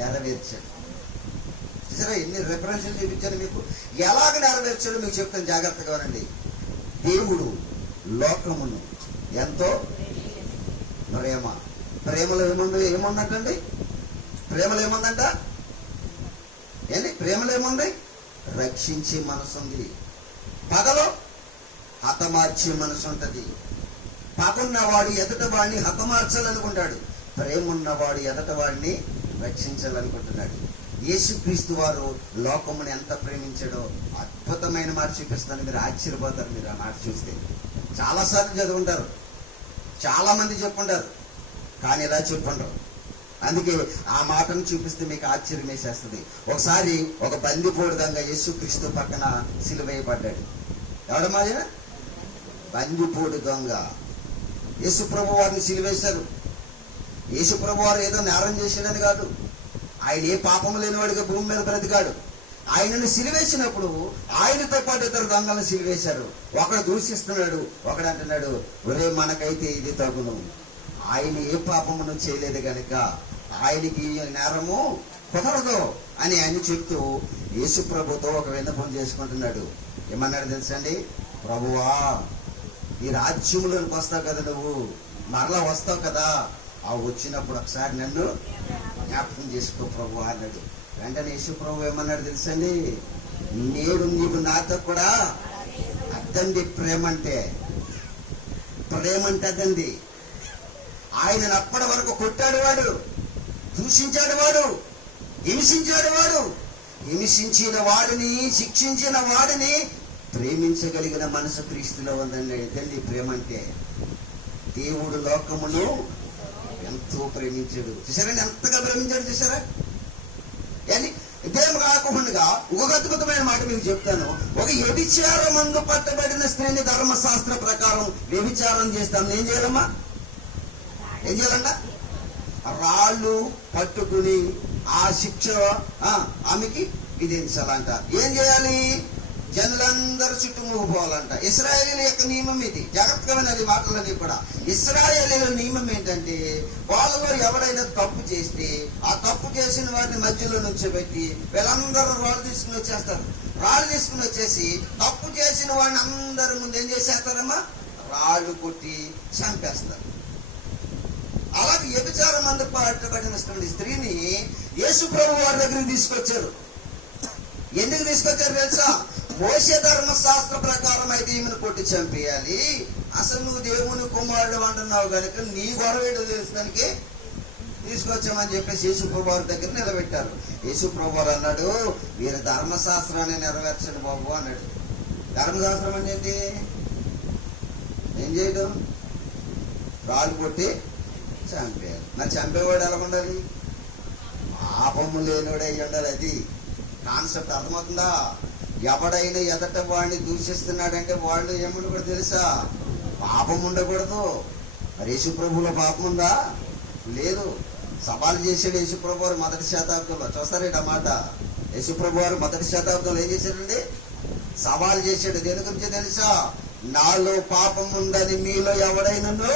నెరవేర్చాడు. చూసారా ఎన్ని రిఫరెన్స్లు చూపించాను మీకు. ఎలాగ నెరవేర్చాడు మీకు చెప్తాను, జాగ్రత్తగా వినండి. దేవుడు లోకమును ఎంతో ప్రేమలో ఏముందంటండి? ప్రేమలో ఏముందంట? ఏంటి ప్రేమలో ఏముంది? రక్షించే మనసు ఉంది. పగలో హతమార్చే మనసు ఉంటుంది. పగున్నవాడు ఎదుట వాడిని హతమార్చాలనుకుంటాడు, ప్రేమ ఉన్నవాడు ఎదుట వాడిని రక్షించాలనుకుంటున్నాడు. యేసుక్రీస్తు వారు లోకమును ఎంత ప్రేమించాడో అద్భుతమైన మాట చూపిస్తాను. మీరు ఆశ్చర్యపోతారు మీరు ఆ మాట చూస్తే. చాలాసార్లు చదువుకుంటారు, చాలా మంది చెప్పుకుంటారు, కానీ ఇలా చెప్పుకుంటారు. అందుకే ఆ మాటను చూపిస్తే మీకు ఆశ్చర్యం వేసేస్తుంది. ఒకసారి ఒక బందిపోడు దొంగ యేసుక్రీస్తు పక్కన సిలువేయబడ్డాడు. ఎవడమ్మా? బందిపోడు దొంగ యేసు ప్రభు వారిని సిలువేశారు. యేసు ప్రభు వారు ఏదో నేరం చేశాడని కాదు, ఆయన ఏ పాపం లేనివాడిగా భూమి మీద బ్రతికాడు. ఆయనను సిలువేసినప్పుడు ఆయనతో పాటు 2 దొంగలను సిలువేశారు. ఒకడు దూషిస్తున్నాడు, ఒకడు అంటున్నాడు ఒరే మనకైతే ఇది తగును. ఆయన ఏ పాపమును చేయలేదు గనుక ఆయనకి నేరము కుదరదు అని ఆయన చెప్తూ యేసు ప్రభుతో ఒక విన్నపం చేసుకుంటున్నాడు. ఏమన్నాడు తెలుసండి? ప్రభువా, ఈ రాజ్యంలోనికి వస్తావు కదా, నువ్వు మరలా వస్తావు కదా, ఆ వచ్చినప్పుడు ఒకసారి నన్ను జ్ఞాపకం చేసుకో ప్రభు అన్నాడు. వెంటనే యేసు ప్రభు ఏమన్నాడు తెలుసండి? నేడు నీవు నాతో కూడా అద్దండి. ప్రేమ అంటే అద్దండి. ఆయనను అప్పటి వరకు కొట్టాడు వాడు, దూషించాడు వాడు, హింసించాడు వాడు. హింసించిన వాడిని, శిక్షించిన వాడిని ప్రేమించగలిగిన మనసు క్రీస్తులో ఉందండి. ఇదండి ప్రేమ అంటే. దేవుడు లోకమును ఎంతో ప్రేమించాడు. చూసారండి ఎంతగా ప్రేమించాడు? చూసారా? ఇదేం కాకుండా ఒక అద్భుతమైన మాట మీకు చెప్తాను. ఒక వ్యభిచారమందు పట్టబడిన స్త్రీని ధర్మశాస్త్ర ప్రకారం వ్యభిచారం చేస్తాను ఏం చేయాలమ్మా? ఏం చేయాలంట? రాళ్ళు పట్టుకుని ఆ శిక్ష ఆమెకి విధించాలంట. ఏం చేయాలి? జనులందరూ చుట్టుముగిపోవాలంట. ఇశ్రాయేలీల యొక్క నియమం ఇది. జాగ్రత్తగా వినాలి మాటలన్నీ కూడా. ఇశ్రాయేలీల నియమం ఏంటంటే, వాళ్ళలో ఎవరైనా తప్పు చేస్తే ఆ తప్పు చేసిన వారిని మధ్యలో నుంచోబెట్టి వీళ్ళందరూ రాళ్ళు తీసుకుని వచ్చేస్తారు. రాళ్ళు తీసుకుని వచ్చేసి తప్పు చేసిన వాడిని అందరి ముందు ఏం చేసేస్తారమ్మా? రాళ్ళు కొట్టి చంపేస్తారు. అలాగే వ్యభిచారం మందు పట్టబడిన స్త్రీని యేసు ప్రభు వారి దగ్గరికి తీసుకొచ్చారు. ఎందుకు తీసుకొచ్చారు తెలుసా? మోషే ధర్మశాస్త్ర ప్రకారం అయితే ఈమెను కొట్టి చంపేయాలి. అసలు నువ్వు దేవుని కుమారుడు అంటున్నావు కనుక నీ గొడవ ఏదో తెలుసుదానికి తీసుకొచ్చామని చెప్పేసి యేసుప్రభు వారి దగ్గర నిలబెట్టారు. యేసుప్రభు వారు అన్నాడు, మీరు ధర్మశాస్త్రాన్ని నెరవేర్చండి బాబు అన్నాడు. ధర్మశాస్త్రం అంటే ఏంటి? ఏం చేయడం? రాళ్ళు కొట్టి చంపేయాలి. మరి చంపేవాడు ఎలా ఉండాలి? పాపము లేనివాడు అయ్యి ఉండాలి. అది కాన్సెప్ట్ అర్థమవుతుందా? ఎవడైనా ఎదట వాడిని దూషిస్తున్నాడంటే వాళ్ళు ఏముండకూడదు తెలుసా? పాపం ఉండకూడదు. మరి యేసుప్రభులో పాపం ఉందా? లేదు. సవాలు చేసాడు యేసుప్రభు వారు మొదటి శతాబ్దంలో. చూస్తారేట మాట. యేసుప్రభు వారు మొదటి శతాబ్దంలో ఏం చేశాడండి? సవాలు చేశాడు. దేని గురించి తెలుసా? నాలో పాపం ఉందని మీలో ఎవడైనాను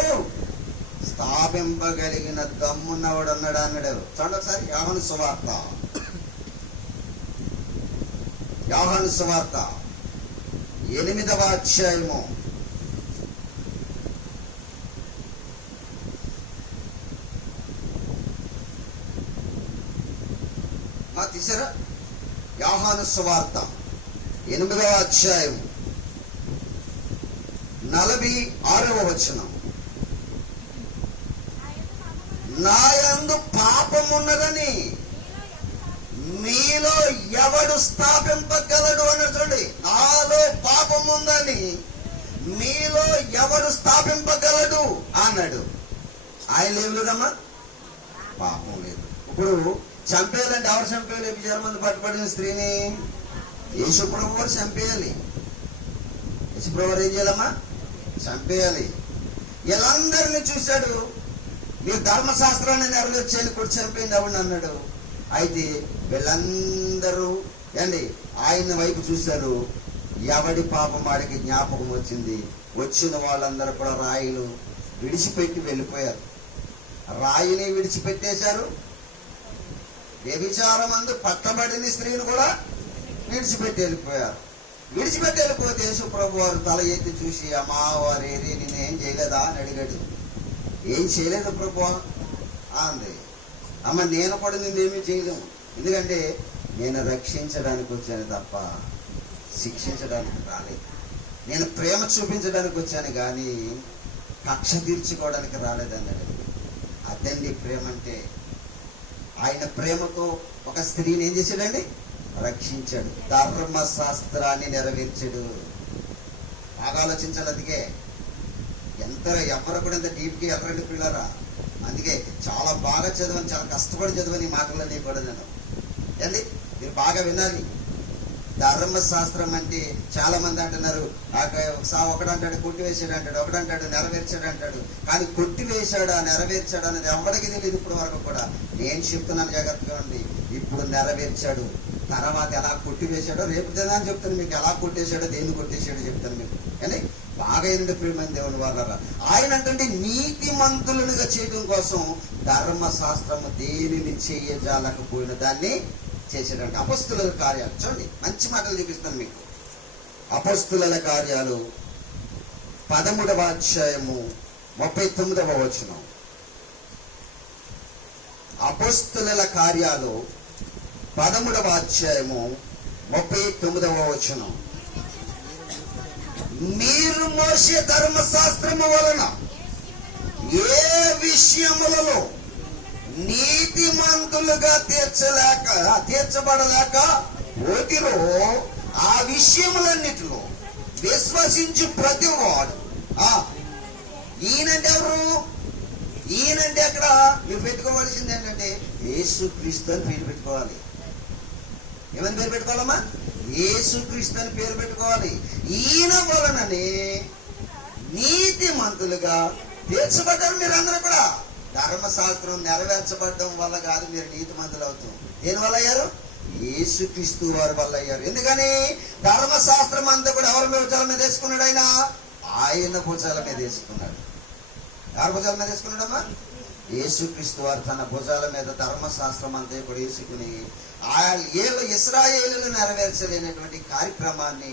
స్థాపింపగలిగిన దమ్మున్నవాడు అన్నాడు అన్నాడు. చూడండి ఒకసారి యోహాను సువార్త, యోహాను సువార్త 8వ అధ్యాయము 8వ అధ్యాయం 46వ వచనం. నా యందు పాపమున్నదని మీలో ఎవడు స్థాపింపగలడు అన్నాడు. చూడండి, నాలో పాపం ఉందని మీలో ఎవడు స్థాపింపగలడు అన్నాడు. ఆయన ఏం లేదమ్మా? పాపం లేదు. ఇప్పుడు చంపేయాలంటే ఎవరు చంపేయాలి? వ్యభిచారం మందు పట్టుబడిన స్త్రీని యేసుప్రభు వారు చంపేయాలి. యేసుప్రభు వారు ఏం చేయాలమ్మా? చంపేయాలి. వీళ్ళందరినీ చూశాడు. మీరు ధర్మశాస్త్రాన్ని నెరవేర్చేయని కూడా చంపేయండి ఎవరిని అన్నాడు. అయితే వీళ్ళందరూ ఆయన వైపు చూశారు. ఎవడి పాపం వాడికి జ్ఞాపకం వచ్చింది. వచ్చిన వాళ్ళందరూ కూడా రాయిలు విడిచిపెట్టి వెళ్ళిపోయారు. రాయిని విడిచిపెట్టేశారు. వ్యభిచారం అందు పట్టబడిన స్త్రీని కూడా విడిచిపెట్టి వెళ్ళిపోయారు. విడిచిపెట్టి వెళ్ళిపోతే యేసుప్రభు వారు తల ఎత్తి చూసి, అమ్మా వారేరి నేనేం చేయలేదా అని అడిగాడు. ఏం చేయలేదు ప్రభు అంది. అమ్మ నేను కూడా నిన్నేమీ చేయలేము. ఎందుకంటే నేను రక్షించడానికి వచ్చాను తప్ప శిక్షించడానికి రాలేదు. నేను ప్రేమ చూపించడానికి వచ్చాను కానీ కక్ష తీర్చుకోవడానికి రాలేదన్నాడు. అదండి ప్రేమ అంటే. ఆయన ప్రేమతో ఒక స్త్రీని ఏం చేశాడండి? రక్షించాడు. ధర్మశాస్త్రాన్ని నెరవేర్చాడు. బాగా ఆలోచించాలి. అందుకే ఎవరు కూడా ఇంత డీప్గా ఎర్రండి పిల్లరా. అందుకే చాలా బాగా చదవని, చాలా కష్టపడి చదవని మాటలన్నీ కూడా నేను మీరు బాగా వినాలి. ధర్మశాస్త్రం అంటే చాలా మంది అంటున్నారు, ఒకడంటాడు కొట్టివేసాడు అంటాడు, ఒకడంటాడు నెరవేర్చాడు అంటాడు. కానీ కొట్టివేశాడా నెరవేర్చాడు అనేది ఎవరికి తెలియదు ఇప్పుడు వరకు కూడా. నేను చెప్తున్నాను జాగ్రత్తగా ఉండి. ఇప్పుడు నెరవేర్చాడు. తర్వాత ఎలా కొట్టివేశాడో రేపు దినాన్ని చెప్తాను మీకు. ఎలా కొట్టేశాడో, దేన్ని కొట్టేశాడో చెప్తాను మీకు. కానీ బాగా అయినండి ప్రేమ దేవుని వాళ్ళ. ఆయన అంటే నీతిమంతులుగా చేయడం కోసం ధర్మశాస్త్రము దేనిని చేయజాలకపోయిన దాన్ని చేసేటంటే. అపొస్తలుల కార్యాలు చూడండి, మంచి మాటలు చూపిస్తాను మీకు. అపొస్తలుల కార్యాలు 13వ అధ్యాయము 39వ వచనం. అపొస్తలుల కార్యాలు 13వ అధ్యాయము 39వ వచనం. మీరు మోషే ధర్మశాస్త్రము వలన ఏ విషయములలో నీతిమంతులుగా తీర్చబడలేక పోతిరో ఆ విషయములన్నిటిలో విశ్వసించు ప్రతివాడు. ఈయనంటే ఎవరు? ఈయనంటే అక్కడ మీరు పెట్టుకోవాల్సింది ఏంటంటే యేసుక్రీస్తు అని పేరు పెట్టుకోవాలి. ఏమని పేరు పెట్టుకోవాలమ్మా? యేసుక్రీస్తు అని పేరు పెట్టుకోవాలి. ఈయన వలననే నీతిమంతులుగా తీర్చబడ్డారు మీరందరూ కూడా. ధర్మశాస్త్రం నెరవేర్చబడడం వల్ల కాదు మీరు నీతిమంతులు అవుతాం. దేని వల్ల అయ్యారు? యేసుక్రీస్తు వారి వల్ల అయ్యారు. ఎందుకని? ధర్మశాస్త్రం అంతా కూడా ఎవరి భుజాల మీద వేసుకున్నాడు? ఆయన భుజాల మీద వేసుకున్నాడు. ఎవరి భుజాల మీద వేసుకున్నాడమ్మా? యేసుక్రీస్తు వారు తన భుజాల మీద ధర్మశాస్త్రం అంతా కూడా వేసుకుని ఇశ్రాయేలును నెరవేర్చలేనటువంటి కార్యక్రమాన్ని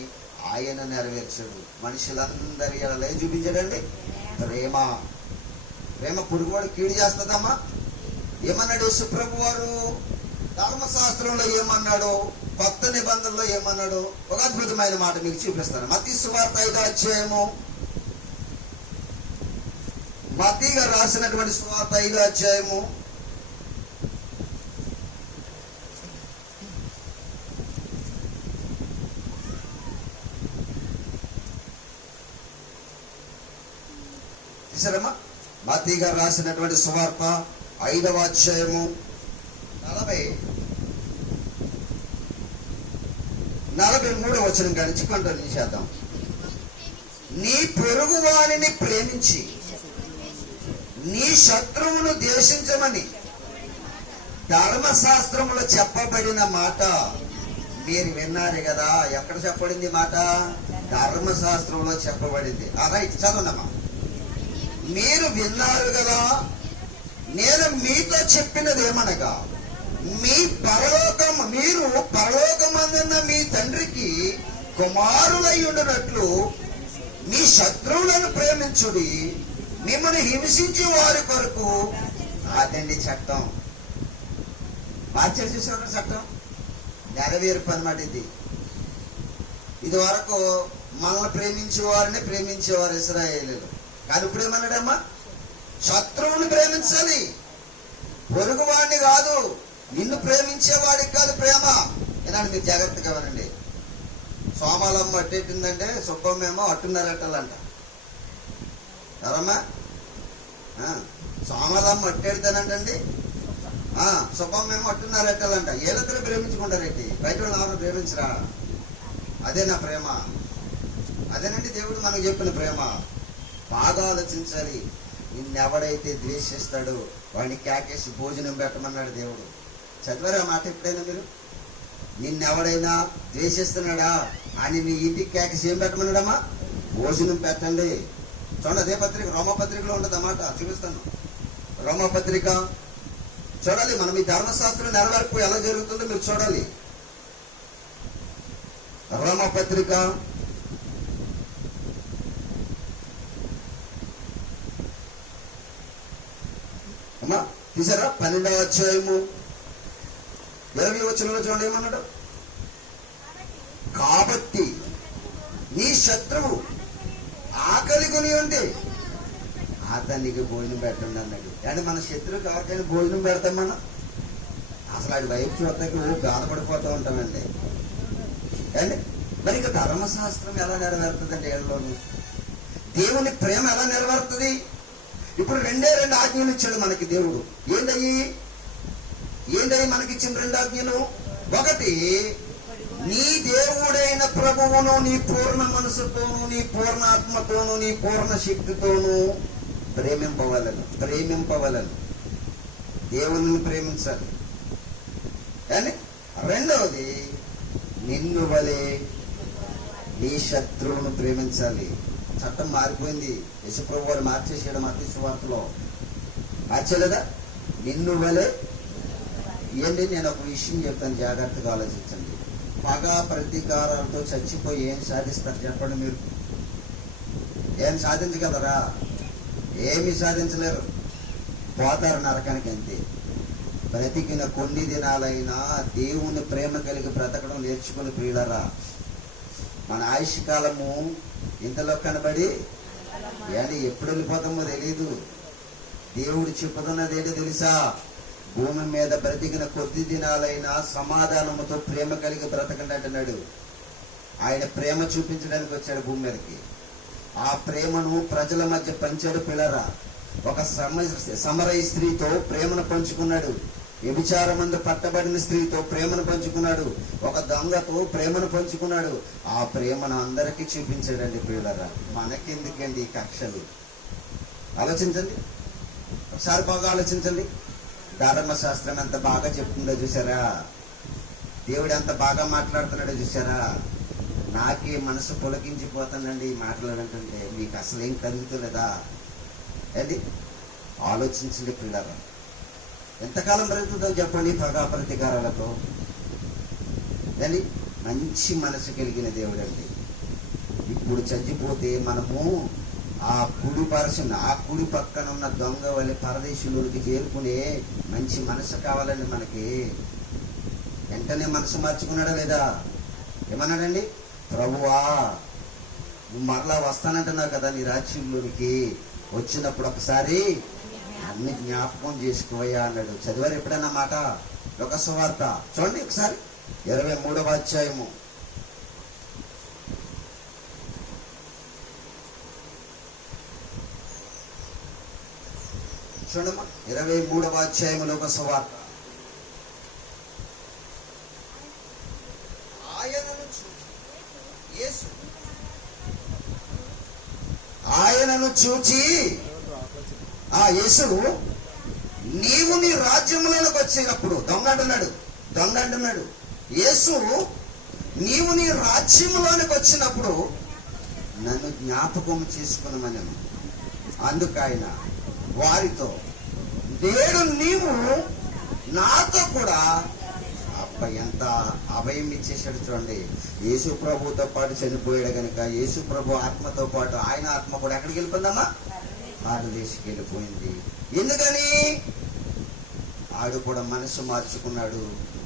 ఆయన నెరవేర్చాడు. మనుషులందరి ఎలా చూపించాడండి? ప్రేమ. ప్రేమ పొరుగువాడు కీడు చేస్తుందమ్మా. ఏమన్నాడు యేసుప్రభు వారు? ధర్మశాస్త్రంలో ఏమన్నాడు, కొత్త నిబంధనలో ఏమన్నాడు? ఒక అద్భుతమైన మాట మీకు చూపిస్తాను. మత్తయి సువార్త 5వ అధ్యాయము, మత్తయి గారు రాసినటువంటి సువార్త 5వ అధ్యాయము 5వ అధ్యాయము 43వ వచనం కానించి కంటిన్యూ చేద్దాం. నీ పొరుగు వానిని ప్రేమించి నీ శత్రువును ద్వేషించమని ధర్మశాస్త్రములో చెప్పబడిన మాట మీరు విన్నారు కదా. ఎక్కడ చెప్పబడింది మాట? ధర్మశాస్త్రంలో చెప్పబడింది. రైట్, చదవనమ్మా. మీరు విన్నారు కదా, నేను మీతో చెప్పినది ఏమనగా, మీరు పరలోకమందున్న మీ తండ్రికి కుమారులై ఉండునట్లు మీ శత్రువులను ప్రేమించుడి, మిమ్మల్ని హింసించే వారి కొరకు అదండి చట్టం. మార్చేసి చూసిన చట్టం నెరవేర్పు అన్నమాట. ఇది వరకు మనల్ని ప్రేమించేవారు ఇశ్రాయేలీయులు. కానీ ఇప్పుడు ఏమన్నాడమ్మా? శత్రువుని ప్రేమించాలి, పొరుగువాడిని కాదు, నిన్ను ప్రేమించేవాడికి కాదు ప్రేమ. ఏనండి, మీరు జాగ్రత్తగా వినండి. సోమాలమ్మ అట్టేటిందంటే సుబ్బమ్మేమో అట్టున్నరట్టాలంట. ఎవరమ్మా? సోమాలమ్మ అట్టేడితేనంటండి, సుబ్బమ్మేమో అట్టున్నరట్టాలంట. వీళ్ళిద్దరూ ప్రేమించుకుంటారేంటి? బయట వాళ్ళు ఎవరు ప్రేమించరా? అదే నా ప్రేమ. అదేనండి దేవుడు మనకు చెప్పిన ప్రేమ. బాగా ఆలోచించాలి. నిన్నెవడైతే ద్వేషిస్తాడో వాడిని కేకేసి భోజనం పెట్టమన్నాడు దేవుడు. చదివారా మాట ఎప్పుడైనా మీరు? నిన్నెవడైనా ద్వేషిస్తున్నాడా అని నీ ఇంటికి కేకేసి ఏం పెట్టమన్నాడమ్మా? భోజనం పెట్టండి. చూడండి, అదే పత్రిక రోమపత్రికలో ఉంటుంది అన్నమాట. చూపిస్తాను. రోమపత్రిక చూడాలి. మనం ఈ ధర్మశాస్త్రం నెరవేర్పు ఎలా జరుగుతుందో మీరు చూడాలి. రోమపత్రిక 12వ అధ్యాయము 20వ వచనంలో చూడండి ఏమన్నాడు? కాబట్టి నీ శత్రువు ఆకలి కొని ఉంటే అతనికి భోజనం పెట్టండి అన్నాడు. అంటే మన శత్రువుకి ఎవరికైనా భోజనం పెడతాం మనం? అసలు అది వైపు చూడటానికి బాధపడిపోతూ ఉంటామండి. అండి మరి ఇక ధర్మశాస్త్రం ఎలా నెరవేరుతుందండి? ఏళ్ళలోను దేవుని ప్రేమ ఎలా నెరవేరుతుంది? ఇప్పుడు 2 ఆజ్ఞలు ఇచ్చాడు మనకి దేవుడు. ఏంటయ్యి మనకి ఇచ్చిన 2 ఆజ్ఞలు? ఒకటి, నీ దేవుడైన ప్రభువును నీ పూర్ణ మనసుతోను, నీ పూర్ణ ఆత్మతోను, నీ పూర్ణ శక్తితోను ప్రేమింపవలను. దేవుని ప్రేమించాలి. కానీ రెండవది, నిన్ను వలె నీ శత్రువును ప్రేమించాలి. చట్టం మారిపోయింది. యేసుప్రభు వారు మార్చేసాడు. మత్తయి సువార్తలో మార్చేలేదా? నిన్ను వలె. ఏంటి, నేను ఒక విషయం చెప్తాను, జాగ్రత్తగా ఆలోచించండి. పగ ప్రతీకారాలతో చచ్చిపోయి ఏం సాధిస్తారు చెప్పండి మీరు? ఏం సాధించగలరా? ఏమీ సాధించలేరు. పోతారు నరకానికి. అంతే. బ్రతికిన కొన్ని దినాలైనా దేవుని ప్రేమ కలిగి బ్రతకడం నేర్చుకుని ప్రియులరా. మన ఆయుష్ కాలము ఇంతలో కనబడి ఎప్పుడు వెళ్ళిపోతామో తెలియదు. దేవుడు చెప్పుతున్నది ఏంటో తెలుసా? భూమి మీద బ్రతికిన కొద్ది దినాలైనా సమాధానముతో ప్రేమ కలిగి బ్రతకండి అంటున్నాడు. ఆయన ప్రేమ చూపించడానికి వచ్చాడు భూమి మీదకి. ఆ ప్రేమను ప్రజల మధ్య పంచాడు పిల్లరా. ఒక సమరయ స్త్రీతో ప్రేమను పంచుకున్నాడు. వ్యభిచారమందు పట్టబడిన స్త్రీతో ప్రేమను పంచుకున్నాడు. ఒక దొంగతో ప్రేమను పంచుకున్నాడు. ఆ ప్రేమను అందరికీ చూపించాడండి పిల్లరా. మనకెందుకండి ఈ కక్షలు? ఆలోచించండి. ఒకసారి బాగా ఆలోచించండి. ధర్మశాస్త్రం ఎంత బాగా చెప్తుందో చూసారా, దేవుడు ఎంత బాగా మాట్లాడుతున్నాడో చూసారా. నాకే మనసు పులకించిపోతానండి ఈ మాట్లాడంటుంటే. మీకు అసలు ఏం కలుగుతులేదా? అది ఆలోచించండి పిల్లలు. ఎంతకాలం బ్రతుకుతుందో చెప్పండి పగా ప్రతీకారాలతో. అది మంచి మనసు కలిగిన దేవుడు అండి. ఇప్పుడు చచ్చిపోతే మనము ఆ కుడి పక్కన ఉన్న దొంగ వల్ల పరదేశులకి చేరుకునే మంచి మనసు కావాలండి మనకి. వెంటనే మనసు మార్చుకున్నాడా లేదా? ఏమన్నాడండి? ప్రభువా, నువ్వు మరలా వస్తానంటున్నావు కదా నీ రాజ్యంలోనికి, వచ్చినప్పుడు ఒకసారి అన్ని జ్ఞాపకం చేసుకోవయ్యా అన్నాడు. చదివారు ఎప్పుడైనా మాట? లోక సువార్త చూడండి ఒకసారి, 23వ అధ్యాయము. చూడమ్మా, 23వ అధ్యాయము లోక సువార్త. ఆయనను చూచి యేసు, నీవు నీ రాజ్యంలోకి వచ్చినప్పుడు, దొంగ అంటున్నాడు యేసు, నీవు నీ రాజ్యంలోనికి వచ్చినప్పుడు నన్ను జ్ఞాపకం చేసుకున్నామని. అందుకైన వారితో, నేడు నీవు నాతో కూడా, ఎంత అభయం ఇచ్చేసాడు చూడండి. యేసు ప్రభుతో పాటు చనిపోయాడు కనుక యేసు ప్రభు ఆత్మతో పాటు ఆయన ఆత్మ కూడా ఎక్కడికి వెళ్ళిపోయిందమ్మా? పారదేశికి వెళ్ళిపోయింది. ఎందుకని? ఆడు కూడా మనసు మార్చుకున్నాడు,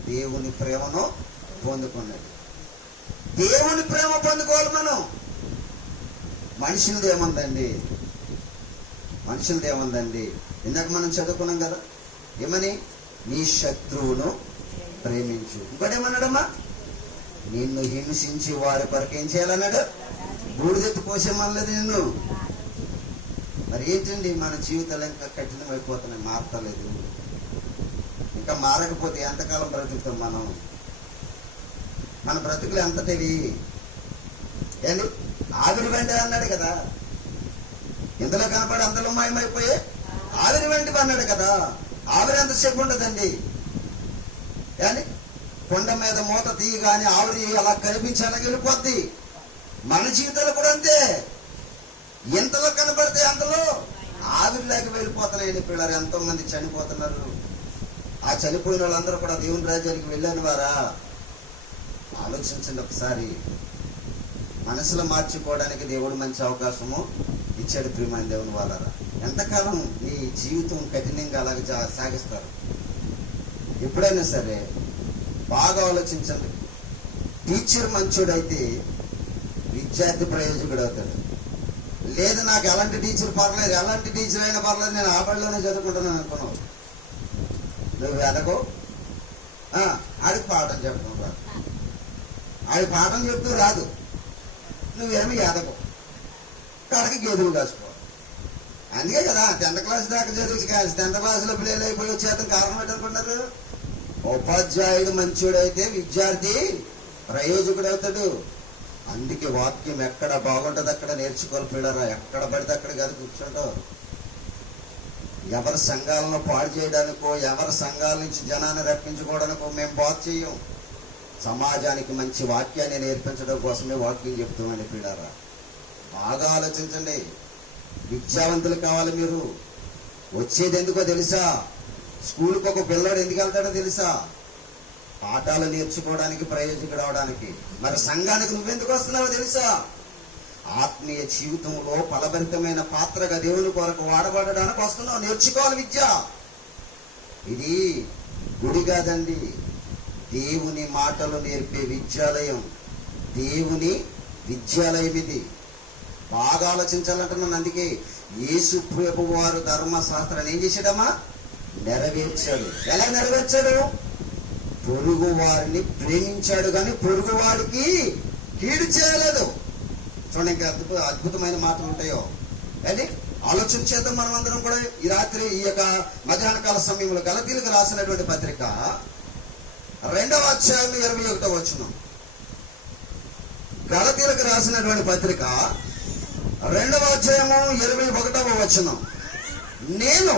దేవుని ప్రేమను పొందుకున్నాడు. దేవుని ప్రేమ పొందుకోవాలి మనం. మనుషులదేముందండి? ఇందాక మనం చదువుకున్నాం కదా, ఏమని? నీ శత్రువును ప్రేమించు. ఇంకోటేమన్నాడమ్మా? నిన్ను హింసించి వారి కొరకు ఏం చేయాలన్నాడు? బూడిదెత్తి పోసేమనలేదు నిన్ను. మరి ఏంటండి, మన జీవితాలు ఇంకా కఠినమైపోతున్నాయి, మారతలేదు. ఇంకా మారకపోతే ఎంతకాలం బ్రతుకుతాం మనం? మన బ్రతుకులు ఎంతటివి ఏంటి? ఆవిరి వెంట అన్నాడు కదా, ఇంతలో కనపడి అంతలో మాయమైపోయే ఆవిరి వెంట అన్నాడు కదా. ఆవిరి ఎంతసేపు ఉండదండి కానీ కొండ మీద మూత తీయగానే ఆవిరి అలా కనిపించాలని వెళ్ళిపోద్ది. మన జీవితాలు కూడా అంతే. ఎంతలో కనబడితే అంతలో ఆవిరిలాగా వెళ్ళిపోతున్నాయండి పిల్లలు. ఎంతో మంది చనిపోతున్నారు. ఆ చనిపోయిన వాళ్ళందరూ కూడా దేవుని రాజ్యానికి వెళ్ళాను వారా? ఆలోచించండి ఒకసారి. మనసులో మార్చుకోవడానికి దేవుడు మంచి అవకాశము ఇచ్చాడు ప్రియమైన దేవుని వాళ్ళరా. ఎంతకాలం నీ జీవితం కఠినంగా అలాగే సాగిస్తారు? ఎప్పుడైనా సరే బాగా ఆలోచించండి. టీచర్ మంచోడైతే విద్యార్థి ప్రయోజకుడు అవుతాడు. లేదు నాకు ఎలాంటి టీచర్ పర్లేదు, ఎలాంటి టీచర్ అయినా పర్లేదు, నేను ఆ బడిలోనే చదువుకుంటున్నాను అనుకున్నావు. నువ్వు ఎదగో, ఆడికి పాఠం చెప్పడం రాదు, ఆడి పాఠం చెప్తూ రాదు, నువ్వేమి ఎదగో, కడకి గేదెలు కాసుకో. అందుకే కదా 10th క్లాస్ దాకా చదివి 10th క్లాసులో పిల్లలు అయిపోయి వచ్చేతం కారణం ఏంటనుకున్నారు? ఉపాధ్యాయుడు మంచోడైతే విద్యార్థి ప్రయోజకుడు అవుతాడు. అందుకే వాక్యం ఎక్కడ బాగుంటుంది అక్కడ నేర్చుకోవాలి పిల్లరా. ఎక్కడ పడితే అక్కడ కాదు కూర్చుంటావు. ఎవరి సంఘాలను పాడు చేయడానికో, ఎవరి సంఘాల నుంచి జనాన్ని రప్పించుకోవడానికో మేము బాగు చెయ్యం. సమాజానికి మంచి వాక్యాన్ని నేర్పించడం కోసమే వాక్యం చెప్తామని పిల్లరా. బాగా ఆలోచించండి. విద్యావంతులు కావాలి మీరు. వచ్చేది ఎందుకో తెలుసా? స్కూల్కి ఒక పిల్లాడు ఎందుకు వెళ్తాడో తెలుసా? పాఠాలు నేర్చుకోవడానికి, ప్రయోజకుడు అవడానికి. మరి సంఘానికి నువ్వెందుకు వస్తున్నావో తెలుసా? ఆత్మీయ జీవితంలో ఫలభరితమైన పాత్రగా దేవుని కొరకు వాడబడడానికి వస్తున్నావు. నేర్చుకోవాలి విద్య. ఇది గుడి కాదండి, దేవుని మాటలు నేర్పే విద్యాలయం. దేవుని విద్యాలయం ఇది. బాగా ఆలోచించాలంటున్నాను. అందుకే యేసు ప్రభు వారు ధర్మశాస్త్రాన్ని ఏం చేశాడమ్మా? నెరవేర్చాడు. ఎలా నెరవేర్చాడు? పొరుగు వారిని ప్రేమించాడు, కానీ పొరుగు వారికి కీడు చేయలేదు. చూడండి ఇంకా అద్భుతమైన మాటలు ఉంటాయో. అది ఆలోచన చేద్దాం మనం అందరం కూడా ఈ రాత్రి, ఈ యొక్క మధ్యాహ్న కాల సమయంలో. గలతీయులకు రాసినటువంటి పత్రిక 2వ అధ్యాయం 21వ వచనం. గలతీయులకు రాసినటువంటి పత్రిక 2వ అధ్యాయము 21వ వచనం. నేను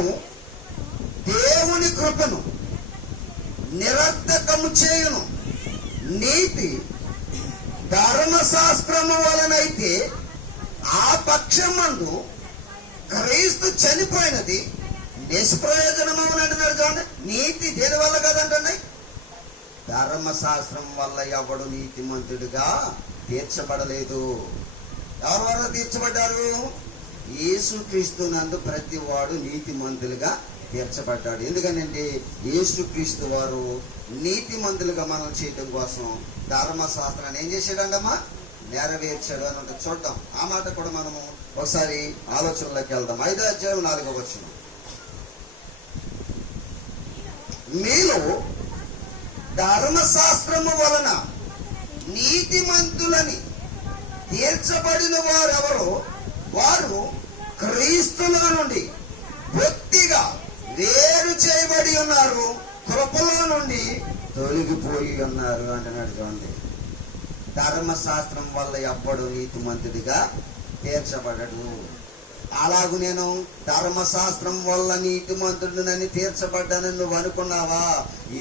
కృపను నిరర్ధకము చేయును. నీతి ధర్మశాస్త్రము వలనైతే ఆ పక్షమందు క్రీస్తు చనిపోయినది నిష్ప్రయోజనము అని అంటున్నాడు. చూడండి, నీతి దేని వల్ల కదండి? ధర్మశాస్త్రం వల్ల ఎవడు నీతిమంతుడిగా తీర్చబడలేదు. ఎవరి వల్ల తీర్చబడ్డారు? యేసుక్రీస్తు నందు ప్రతి వాడు నీతిమంతులుగా తీర్చబడ్డాడు. ఎందుకనంటే యేసుక్రీస్తు వారు నీతిమంతులుగా మనం చేయడం కోసం ధర్మశాస్త్రాన్ని ఏం చేశాడంటమ్మా? నెరవేర్చాడు అని అంటే చూద్దాం. ఆ మాట కూడా మనము ఒకసారి ఆలోచనలోకి వెళ్దాం. 5వ అధ్యాయం 4వ వచనం. మీలో ధర్మశాస్త్రము వలన నీతిమంతులని తీర్చబడిన వారెవరో వారు క్రీస్తులో నుండి బొత్తిగా వేరు చేయబడి ఉన్నారు, కృపలో నుండి తొలగిపోయి ఉన్నారు అంటున్నాడు. చూడండి, ధర్మశాస్త్రం వల్ల ఎవ్వడు నీతిమంతుడిగా తీర్చబడడు. అలాగూ నేను ధర్మశాస్త్రం వల్ల నీతిమంతుడినని తీర్చబడ్డానని నువ్వు అనుకున్నావా?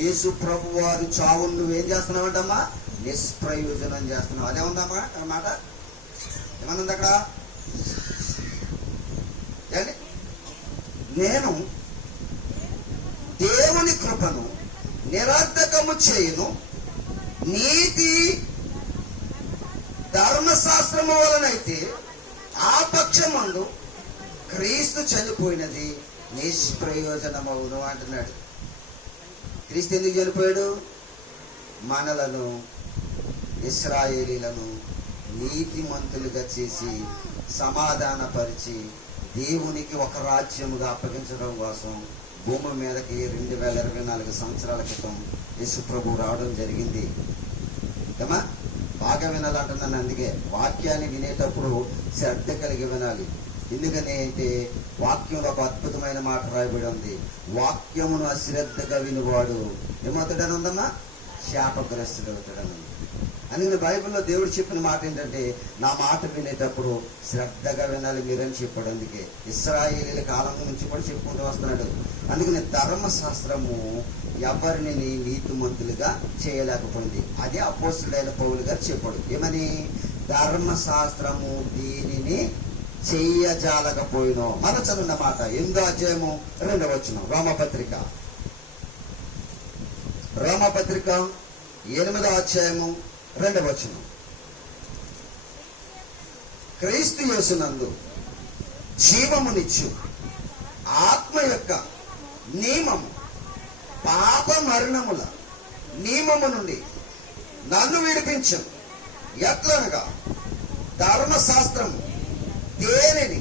యేసు ప్రభు వారు చావును నువ్వేం చేస్తున్నావంటమ్మా? నిష్ప్రయోజనం చేస్తున్నావు. అదే ఉందమ్మా అన్నమాట. ఏమనుంది అక్కడ? నేను దేవుని కృపను నిరర్ధకము చేయును. నీతి ధర్మశాస్త్రము వలనైతే ఆ పక్షమందు క్రీస్తు చనిపోయినది నిష్ప్రయోజనమవును అంటున్నాడు. క్రీస్తు ఎందుకు చనిపోయాడు? మనలను, ఇశ్రాయేలీలను నీతిమంతులుగా చేసి సమాధానపరిచి దేవునికి ఒక రాజ్యముగా అప్పగించడం కోసం భూమి మీదకి 2024 సంవత్సరాల క్రితం యేసు ప్రభు రావడం జరిగింది. ఏమా బాగా వినాలంటున్నాను. అందుకే వాక్యాన్ని వినేటప్పుడు శ్రద్ధ కలిగి వినాలి. ఎందుకని అంటే వాక్యంలో ఒక అద్భుతమైన మాట రాయబడి ఉంది. వాక్యమును అశ్రద్ధగా వినివాడు ఏమవుతాడని ఉందమ్మా? శాపగ్రస్తుడు అవుతాడని. అందుకని బైబిల్లో దేవుడు చెప్పిన మాట ఏంటంటే, నా మాట వినేటప్పుడు శ్రద్ధగా వినాలి మీరని చెప్పాడు. అందుకే ఇశ్రాయేలీల కాలం నుంచి కూడా చెప్పుకుంటూ వస్తున్నాడు. అందుకని ధర్మశాస్త్రము ఎవరిని నీతిమంతులుగా చేయలేకపోయింది. అదే అపోస్తలుడైన పౌలు గారు చెప్పాడు. ఏమని? ధర్మశాస్త్రము దీనిని చెయ్యజాలకపోయినో. మన చదువున్న మాట 8వ అధ్యాయము 2వ వచనం. రోమపత్రిక 8వ అధ్యాయము 2వ వచనం. క్రీస్తు యేసునందు జీవమునిచ్చు ఆత్మ యొక్క నియమము పాప మరణముల నియమము నుండి నన్ను విడిపించను. ఎట్లనగా ధర్మశాస్త్రము దేనిని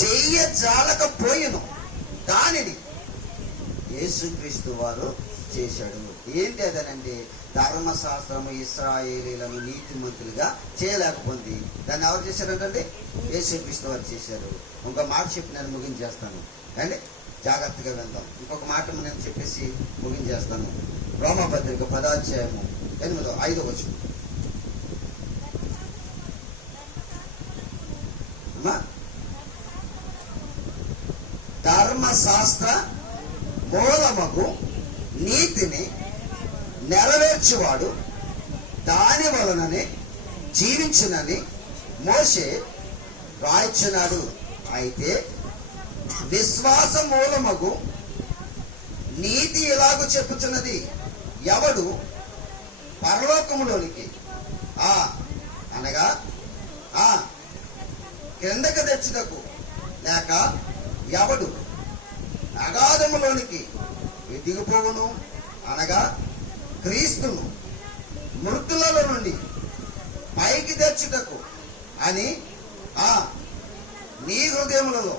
చెయ్యజాలకపోయినో దానిని యేసుక్రీస్తు వారు చేశాడు. ఏంటి అదనండి? ధర్మశాస్త్రము ఇశ్రాయేలీలను నీతిమంతులుగా చేయలేకపోయింది. దాన్ని ఎవరు చేశారంటే యేసుక్రీస్తు వారు చేశారు. ఇంకో మాట చెప్పి నేను ముగించేస్తాను అండి, జాగ్రత్తగా వెళ్దాం. ఇంకొక మాట నేను చెప్పేసి ముగించేస్తాను. రోమపత్రిక 10వ అధ్యాయము 5వ వచనం. ధర్మశాస్త్ర మూలమగు నీతిని నెరవేర్చువాడు దాని వలననే జీవించునని మోషే రాయించున్నాడు. అయితే విశ్వాస మూలమగు నీతి ఎలాగూ చెప్పుచున్నది, ఎవడు పరలోకములోనికి అనగా క్రిందకు తెచ్చుటకు లేక ఎవడు అగాధములోనికి దిగిపోవును అనగా క్రీస్తును మృతులలో నుండి పైకి తెచ్చుటకు అని నీ హృదయములలో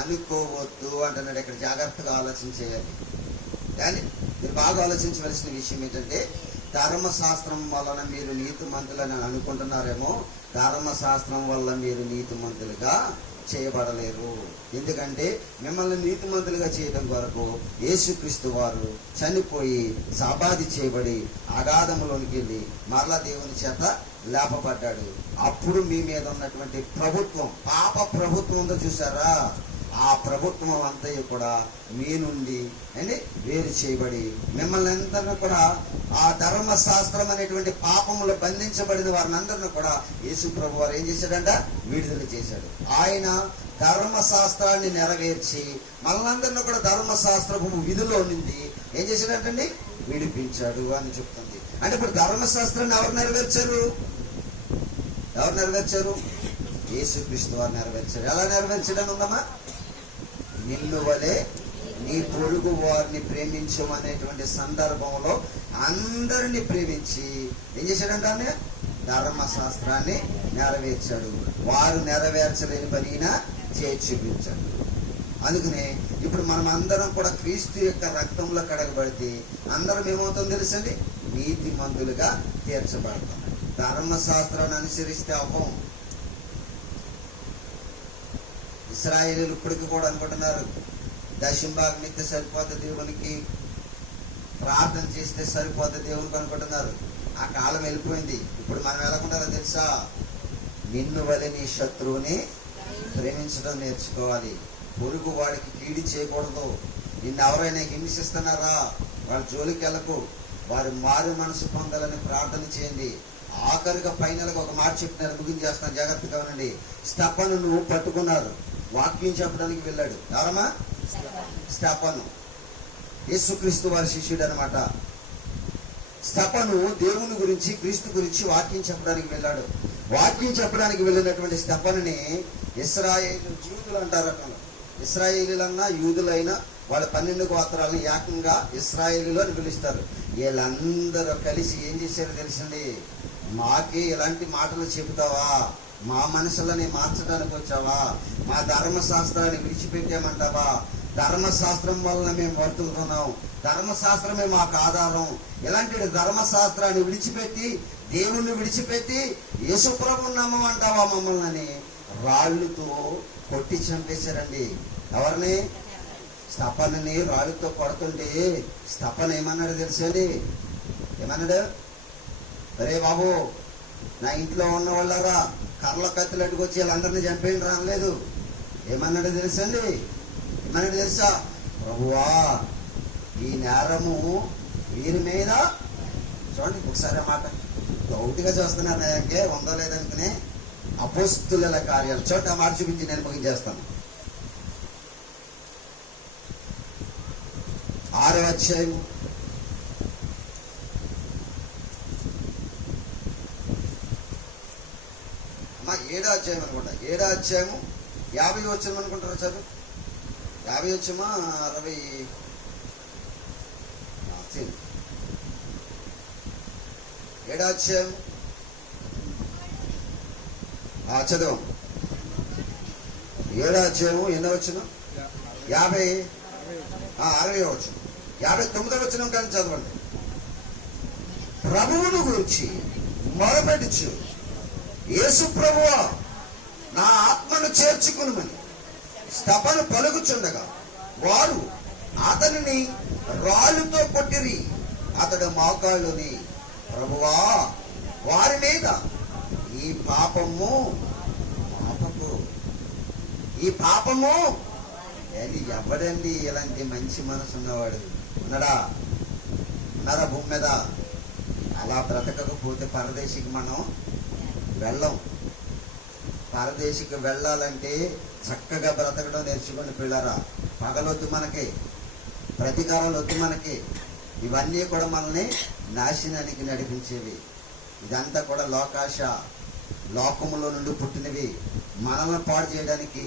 అనుకోవద్దు అంటున్నాడు. ఇక్కడ జాగ్రత్తగా ఆలోచించేయాలి. కానీ మీరు బాగా ఆలోచించవలసిన విషయం ఏంటంటే, ధర్మశాస్త్రం వలన మీరు నీతిమంతులని అనుకుంటున్నారేమో, ధర్మశాస్త్రం వల్ల మీరు నీతిమంతులుగా చేయబడలేరు. ఎందుకంటే మిమ్మల్ని నీతిమంతులుగా చేయడం కొరకు యేసుక్రీస్తు వారు చనిపోయి సమాధి చేయబడి అగాధములోనికి వెళ్ళి మరలా దేవుని చేత లేపబడ్డాడు. అప్పుడు మీ మీద ఉన్నటువంటి ప్రభుత్వం, పాప ప్రభుత్వం ఉందో చూసారా, ఆ ఆ ప్రభుత్వం అంతయు కూడా మీ నుండి అండి వేరు చేయబడి మిమ్మల్ని అందరినీ కూడా ఆ ధర్మశాస్త్రం అనేటువంటి పాపములు బంధించబడిన వారిని అందరినీ కూడా యేసు ప్రభు వారు ఏం చేశాడంట? విడుదల చేశాడు. ఆయన ధర్మశాస్త్రాన్ని నెరవేర్చి మనందరినీ కూడా ధర్మశాస్త్రపు విధిలో నుండి ఏం చేశాడంటండి? విడిపించాడు అని చెప్తుంది. అంటే ఇప్పుడు ధర్మశాస్త్రాన్ని ఎవరు నెరవేర్చారు? ఎవరు నెరవేర్చారు? యేసుక్రీస్తు వారు నెరవేర్చారు. ఎలా నెరవేర్చడం ఉందమ్మా? నిన్ను వలె నీ పొరుగు వారిని ప్రేమించమనేటువంటి సందర్భంలో అందరినీ ప్రేమించి ఏం చేశాడంటే ధర్మశాస్త్రాన్ని నెరవేర్చాడు. వారు నెరవేర్చలేని పనినా చేసి చూపించాడు. అందుకనే ఇప్పుడు మనం అందరం కూడా క్రీస్తు యొక్క రక్తంలో కడగబడితే అందరం ఏమవుతుందో తెలుసండి? నీతిమంతులుగా తీర్చబడతాం. ధర్మశాస్త్రాన్ని అనుసరిస్తే అవ్వం. ఇశ్రాయేలీయులు ఇప్పటికీ కూడా అనుకుంటున్నారు దశంభాగం ఇస్తే సరిపోద్ది దేవునికి, ప్రార్థన చేస్తే సరిపోద్ది దేవునికి అనుకుంటున్నారు. ఆ కాలం వెళ్ళిపోయింది. ఇప్పుడు మనం ఎలాగుండాలో తెలుసా? నిన్ను వలె నీ శత్రువుని ప్రేమించడం నేర్చుకోవాలి. పొరుగు వాడికి కీడి చేయకూడదు. నిన్ను ఎవరైనా హింసిస్తున్నారా, వాళ్ళ జోలికి వెళ్ళకు. వారు మారు మనసు పొందాలని ప్రార్థన చేయండి. ఆఖరిగా ఫైనల్గా ఒక మాట చెప్తున్నారు, ముగించేస్తాను, జాగ్రత్తగా ఉండండి. స్తెఫను నువ్వు పట్టుకున్నారు, వాక్యం చెప్పడానికి వెళ్ళాడు. ఎవరమ్మా? స్తెఫను, యేసుక్రీస్తు వారి శిష్యుడు అనమాట. స్తెఫను దేవుని గురించి, క్రీస్తు గురించి వాక్యం చెప్పడానికి వెళ్ళాడు. వాక్యం చెప్పడానికి వెళ్ళినటువంటి స్తెఫనుని ఇశ్రాయేలు యూదులు అంటారట. ఇశ్రాయేలీలన్నా యూదులైనా వాళ్ళ 12 గోత్రాలను ఏకంగా ఇశ్రాయేలీలు అని పిలుస్తారు. వీళ్ళందరూ కలిసి ఏం చేశారో తెలుసండి? మాకే ఇలాంటి మాటలు చెబుతావా? మా మనసులని మార్చడానికి వచ్చావా? మా ధర్మశాస్త్రాన్ని విడిచిపెట్టామంటావా? ధర్మశాస్త్రం వలన మేము వర్తులుతున్నాం, ధర్మశాస్త్రమే మాకు ఆధారం. ఇలాంటి ధర్మశాస్త్రాన్ని విడిచిపెట్టి, దేవుణ్ణి విడిచిపెట్టి యేసుప్రభుని నమ్మమంటావా మమ్మల్ని అని రాళ్ళుతో కొట్టి చంపేశారండి. ఎవరిని? స్తెఫనుని రాళ్ళుతో కొడుతుంటే స్తెఫను ఏమన్నాడు తెలుసండి? ఏమన్నాడు? అరే బాబు, నా ఇంట్లో ఉన్న వాళ్ళరా కర్ల కత్తులు అడ్డుకొచ్చి వీళ్ళందరినీ చంపేయండి రాలేదు. ఏమన్నాడు తెలుసండి? ఏమన్నాడు తెలుసా? ప్రభువా, ఈ నేరము వీరి మీద, చూడండి ఒకసారి మాట గౌటిగా చూస్తున్నారు. నాకే ఉందో లేదనుకునే అపోస్తుల కార్యాలు చోట మాట చూపించి నేను ముగించేస్తాను. 6వ అధ్యాయం 7వ అధ్యాయం అనుకుంటా. 7వ అధ్యాయము 50 వచనం అనుకుంటారా? చదువు. 50 వచ్చమా 60? 7వ అధ్యాయం చదువు. 7వ అధ్యాయము ఎన్నో వచనం? 60 వచనం. 59వ వచనం కానీ చదవండి. ప్రభువును గురించి మొరపెట్టుచు, యేసు ప్రభువా, నా ఆత్మను చేర్చుకునుమని స్తెఫను పలుకుచుండగా వారు అతనిని రాళ్ళుతో కొట్టిరి. అతడు మోకాళ్ళుని, ప్రభువా, వారి మీద ఈ పాపము అది ఎవడండి? ఇలాంటి మంచి మనసు ఉన్నవాడు ఉన్నాడా? ఉన్నారా భూమి మీద? అలా బ్రతకకపోతే పరదేశికి మనం వెళ్ళం. పరదేశికి వెళ్ళాలంటే చక్కగా బ్రతకడం నేర్చుకుని పిల్లరా. పగలొద్దు మనకి, ప్రతీకారాలు వద్దు మనకి. ఇవన్నీ కూడా మనల్ని నాశనానికి నడిపించేవి. ఇదంతా కూడా లోకాశ, లోకములో నుండి పుట్టినవి. మనల్ని పాడు చేయడానికి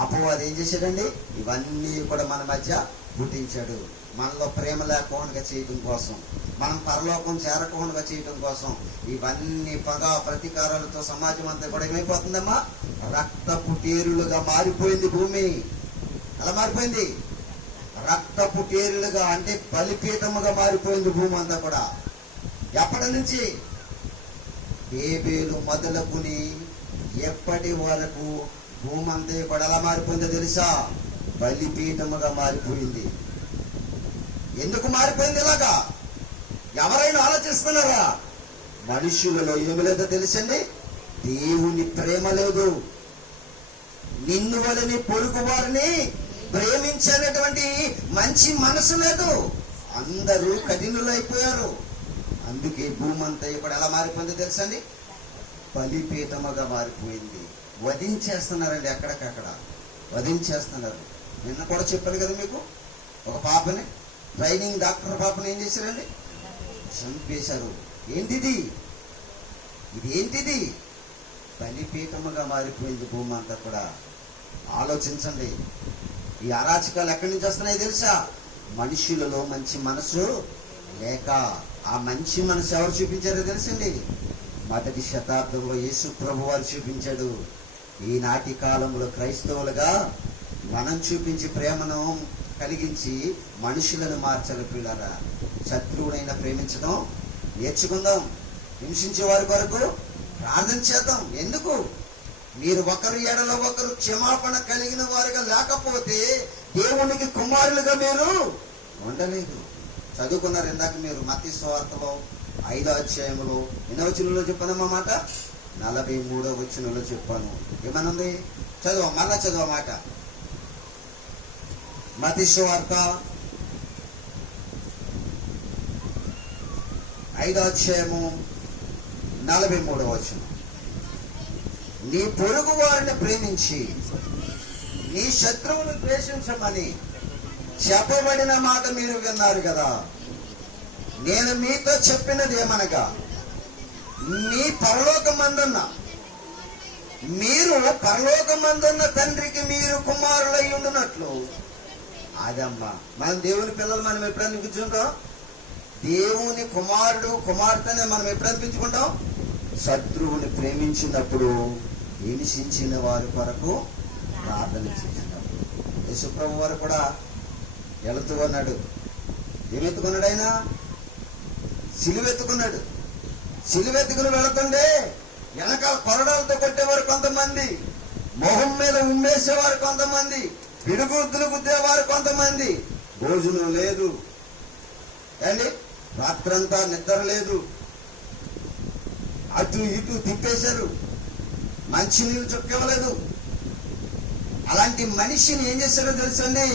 అపవాది ఏం చేశాడండి? ఇవన్నీ కూడా మన మధ్య పుట్టించాడు. మనలో ప్రేమ లేకుండా చేయడం కోసం, మనం పరలోకం చేరకుండా చేయడం కోసం ఇవన్నీ పగ ప్రతీకారాలతో సమాజం అంతా కూడా ఏమైపోతుందమ్మా? రక్తపు టేరులుగా మారిపోయింది భూమి. అలా మారిపోయింది. రక్తపు టేరులుగా అంటే బలిపీఠముగా మారిపోయింది భూమి అంతా కూడా. ఎప్పటి నుంచి? హేబేలు మొదలుకుని ఎప్పటి వరకు భూమి అంతా కూడా ఎలా మారిపోయిందో తెలుసా? బలిపీఠముగా మారిపోయింది. ఎందుకు మారిపోయింది ఇలాగా? ఎవరైనా ఆలోచిస్తున్నారా? మనుషులలో ఏమి లేదో తెలుసండి? దేవుని ప్రేమ లేదు. నిన్ను వలని పొరుగు వారిని ప్రేమించేటటువంటి మంచి మనసు లేదు. అందరూ కఠినులైపోయారు. అందుకే భూమి అంతా ఇప్పుడు ఎలా మారిపోయిందో తెలుసండి, బలిపీఠముగా మారిపోయింది. వధించేస్తున్నారండి, ఎక్కడికక్కడ వధించేస్తున్నారు. నిన్న కూడా చెప్పాను కదా మీకు, ఒక పాపని, ట్రైనింగ్ డాక్టర్ పాపని ఏం చేశారండి, చంపేశారు. ఏంటిది, ఇదేంటిది? బలిపీఠముగా మారిపోయింది భూమి అంతా కూడా. ఆలోచించండి, ఈ అరాచకాలు ఎక్కడి నుంచి వస్తున్నాయి తెలుసా? మనుషులలో మంచి మనసు లేక. ఆ మంచి మనసు ఎవరు చూపించారో తెలుసండి? మొదటి శతాబ్దంలో యేసు ప్రభు వారు చూపించాడు. ఈనాటి కాలంలో క్రైస్తవులుగా మనం చూపించి ప్రేమను కలిగించి మనుషులను మార్చాలి. పిల్లరా, శత్రువునైనా ప్రేమించడం నేర్చుకుందాం. హింసించే వారి కొరకు ప్రార్థన చేద్దాం. ఎందుకు? మీరు ఒకరు ఎడల ఒకరు క్షమాపణ కలిగిన వారుగా లేకపోతే దేవునికి కుమారులుగా మీరు ఉండలేదు. చదువుకున్నారు ఇందాక మీరు మత్తయి సువార్తలో 5వ అధ్యాయంలో ఎన్నో వచనంలో చెప్పానమ్మా మాట, 43వ వచనంలో చెప్పాను. ఏమనుంది? మళ్ళా చదువు మాట. మత్తయి సువార్త 5వ అధ్యాయము 43వ వచనం. నీ పొరుగు వారిని ప్రేమించి నీ శత్రువును ద్వేషించమని చెప్పబడిన మాట మీరు విన్నారు కదా. నేను మీతో చెప్పినది ఏమనగా, మీ పరలోకమందున్న మీరు పరలోకమందున్న తండ్రికి మీరు కుమారులై ఉండునట్లు. అదమ్మా, మనం దేవుని పిల్లలు మనం ఎప్పుడు అనిపించుకుంటాం? దేవుని కుమారుడు కుమార్తెనే మనం ఎప్పుడు అనిపించుకుంటాం? శత్రువుని ప్రేమించినప్పుడు, హింసించిన వారి కొరకు ప్రార్థన చేసినప్పుడు. యేసుప్రభు వారు కూడా వెళుతూ ఉన్నాడు. ఏమెత్తుకున్నాడు? ఆయన సిలువెత్తుకున్నాడు. సిలువెత్తుకుని వెళుతుండే వెనకాల కొరడాలతో కొట్టేవారు కొంతమంది, మొహం మీద ఉమ్మేసేవారు కొంతమంది, పిడుగుద్దులు గుద్దేవారు కొంతమంది. భోజనం లేదు అండి, రాత్రంతా నిద్ర లేదు, అటు ఇటు తిప్పేశారు, మంచినీళ్ళు చుక్కవలేదు. అలాంటి మనిషిని ఏం చేశారో తెలుసండి?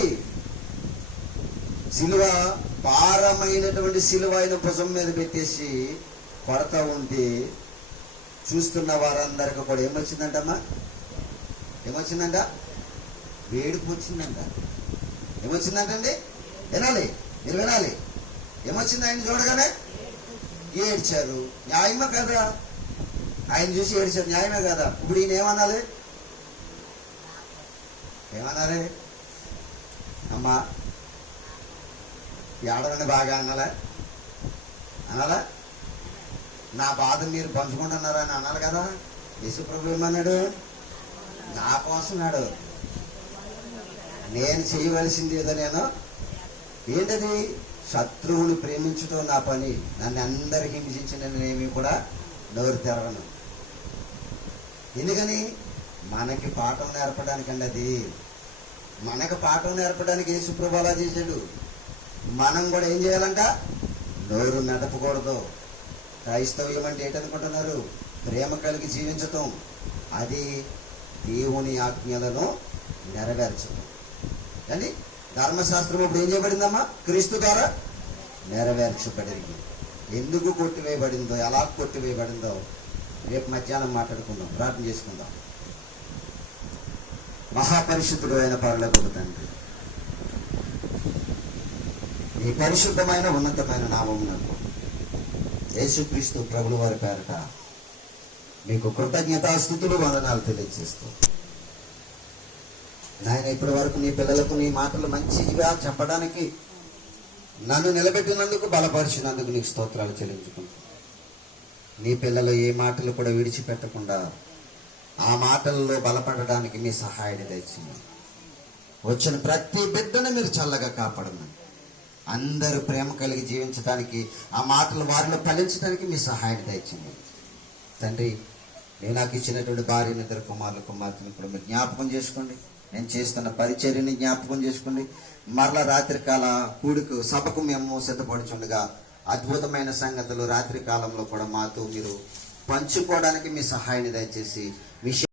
సిలువ, భారమైనటువంటి సిలువ ఆయన భుజం మీద పెట్టేసి కొడతా ఉంటే చూస్తున్న వారందరికీ కూడా ఏమొచ్చిందంటమ్మా? ఏమొచ్చిందంట? వేడుపు వచ్చిందంట. ఏమొచ్చిందంటండి? వినాలి, మీరు వినాలి. ఏమొచ్చింది? ఆయన చూడగానే ఏడ్చారు. న్యాయమే కదా? ఆయన చూసి ఏడ్చారు, న్యాయమే కదా? ఇప్పుడు ఈయన ఏమనాలి? ఏమన్నారే? అమ్మా ఏడవని బాగా అనాలా? నా బాధ మీరు పంచుకుంటున్నారని అనాలి కదా. యేసుప్రభు ఏమన్నాడు? నా కోసం నాడు నేను చేయవలసింది ఏదో నేను ఏంటది? శత్రువుని ప్రేమించడం నా పని. నన్ను అందరు హింసించిన నేనేమి కూడా నోరు తెరవను. ఎందుకని? మనకి పాఠం నేర్పడానికండి. అది మనకు పాఠం నేర్పడానికి యేసుప్రభు అలా చేశాడు. మనం కూడా ఏం చేయాలంట? నోరు నడపకూడదు. క్రైస్తవ్యం అంటే ఏంటనుకుంటున్నారు? ప్రేమ కలిగి జీవించటం. అది దేవుని ఆజ్ఞలను నెరవేర్చడం. కానీ ధర్మశాస్త్రం ఇప్పుడు ఏం చేయబడిందమ్మా? క్రీస్తు ద్వారా నెరవేర్చబడింది. ఎందుకు కొట్టివేయబడిందో, ఎలా కొట్టివేయబడిందో రేపు మధ్యాహ్నం మాట్లాడుకుందాం, ప్రార్థన చేసుకుందాం. మహాపరిశుద్ధుడు అయిన పరలోకపు తండ్రి, ఈ పరిశుద్ధమైన ఉన్నతమైన నామమునకు యేసుక్రీస్తు ప్రభువు వారి పేరట మీకు కృతజ్ఞతాస్తుతులు, వందనాలు తెలియజేస్తూ, నాయన ఇప్పటి వరకు నీ పిల్లలకు నీ మాటలు మంచిగా చెప్పడానికి నన్ను నిలబెట్టినందుకు, బలపరిచినందుకు నీకు స్తోత్రాలు చెల్లించుకుంటూ, నీ పిల్లలు ఏ మాటలు కూడా విడిచిపెట్టకుండా ఆ మాటల్లో బలపడడానికి మీ సహాయాన్ని తెచ్చింది. వచ్చిన ప్రతి బిడ్డను మీరు చల్లగా కాపాడమని, అందరూ ప్రేమ కలిగి జీవించడానికి, ఆ మాటలు వారిలో ఫలించడానికి మీ సహాయాన్ని తెచ్చింది. తండ్రి, నేను నాకు ఇచ్చినటువంటి భార్యని, ఇద్దరు కుమారులు కుమార్తెను కూడా మీరు జ్ఞాపకం చేసుకోండి. నేను చేస్తున్న పరిచర్యని జ్ఞాపకం చేసుకోండి. మరలా రాత్రికాల కూడికి సభకు మేము సిద్ధపడుచుండగా అద్భుతమైన సంగతులు రాత్రి కాలంలో కూడా మాతో మీరు పంచుకోవడానికి మీ సహాయాన్ని దయచేసి మీ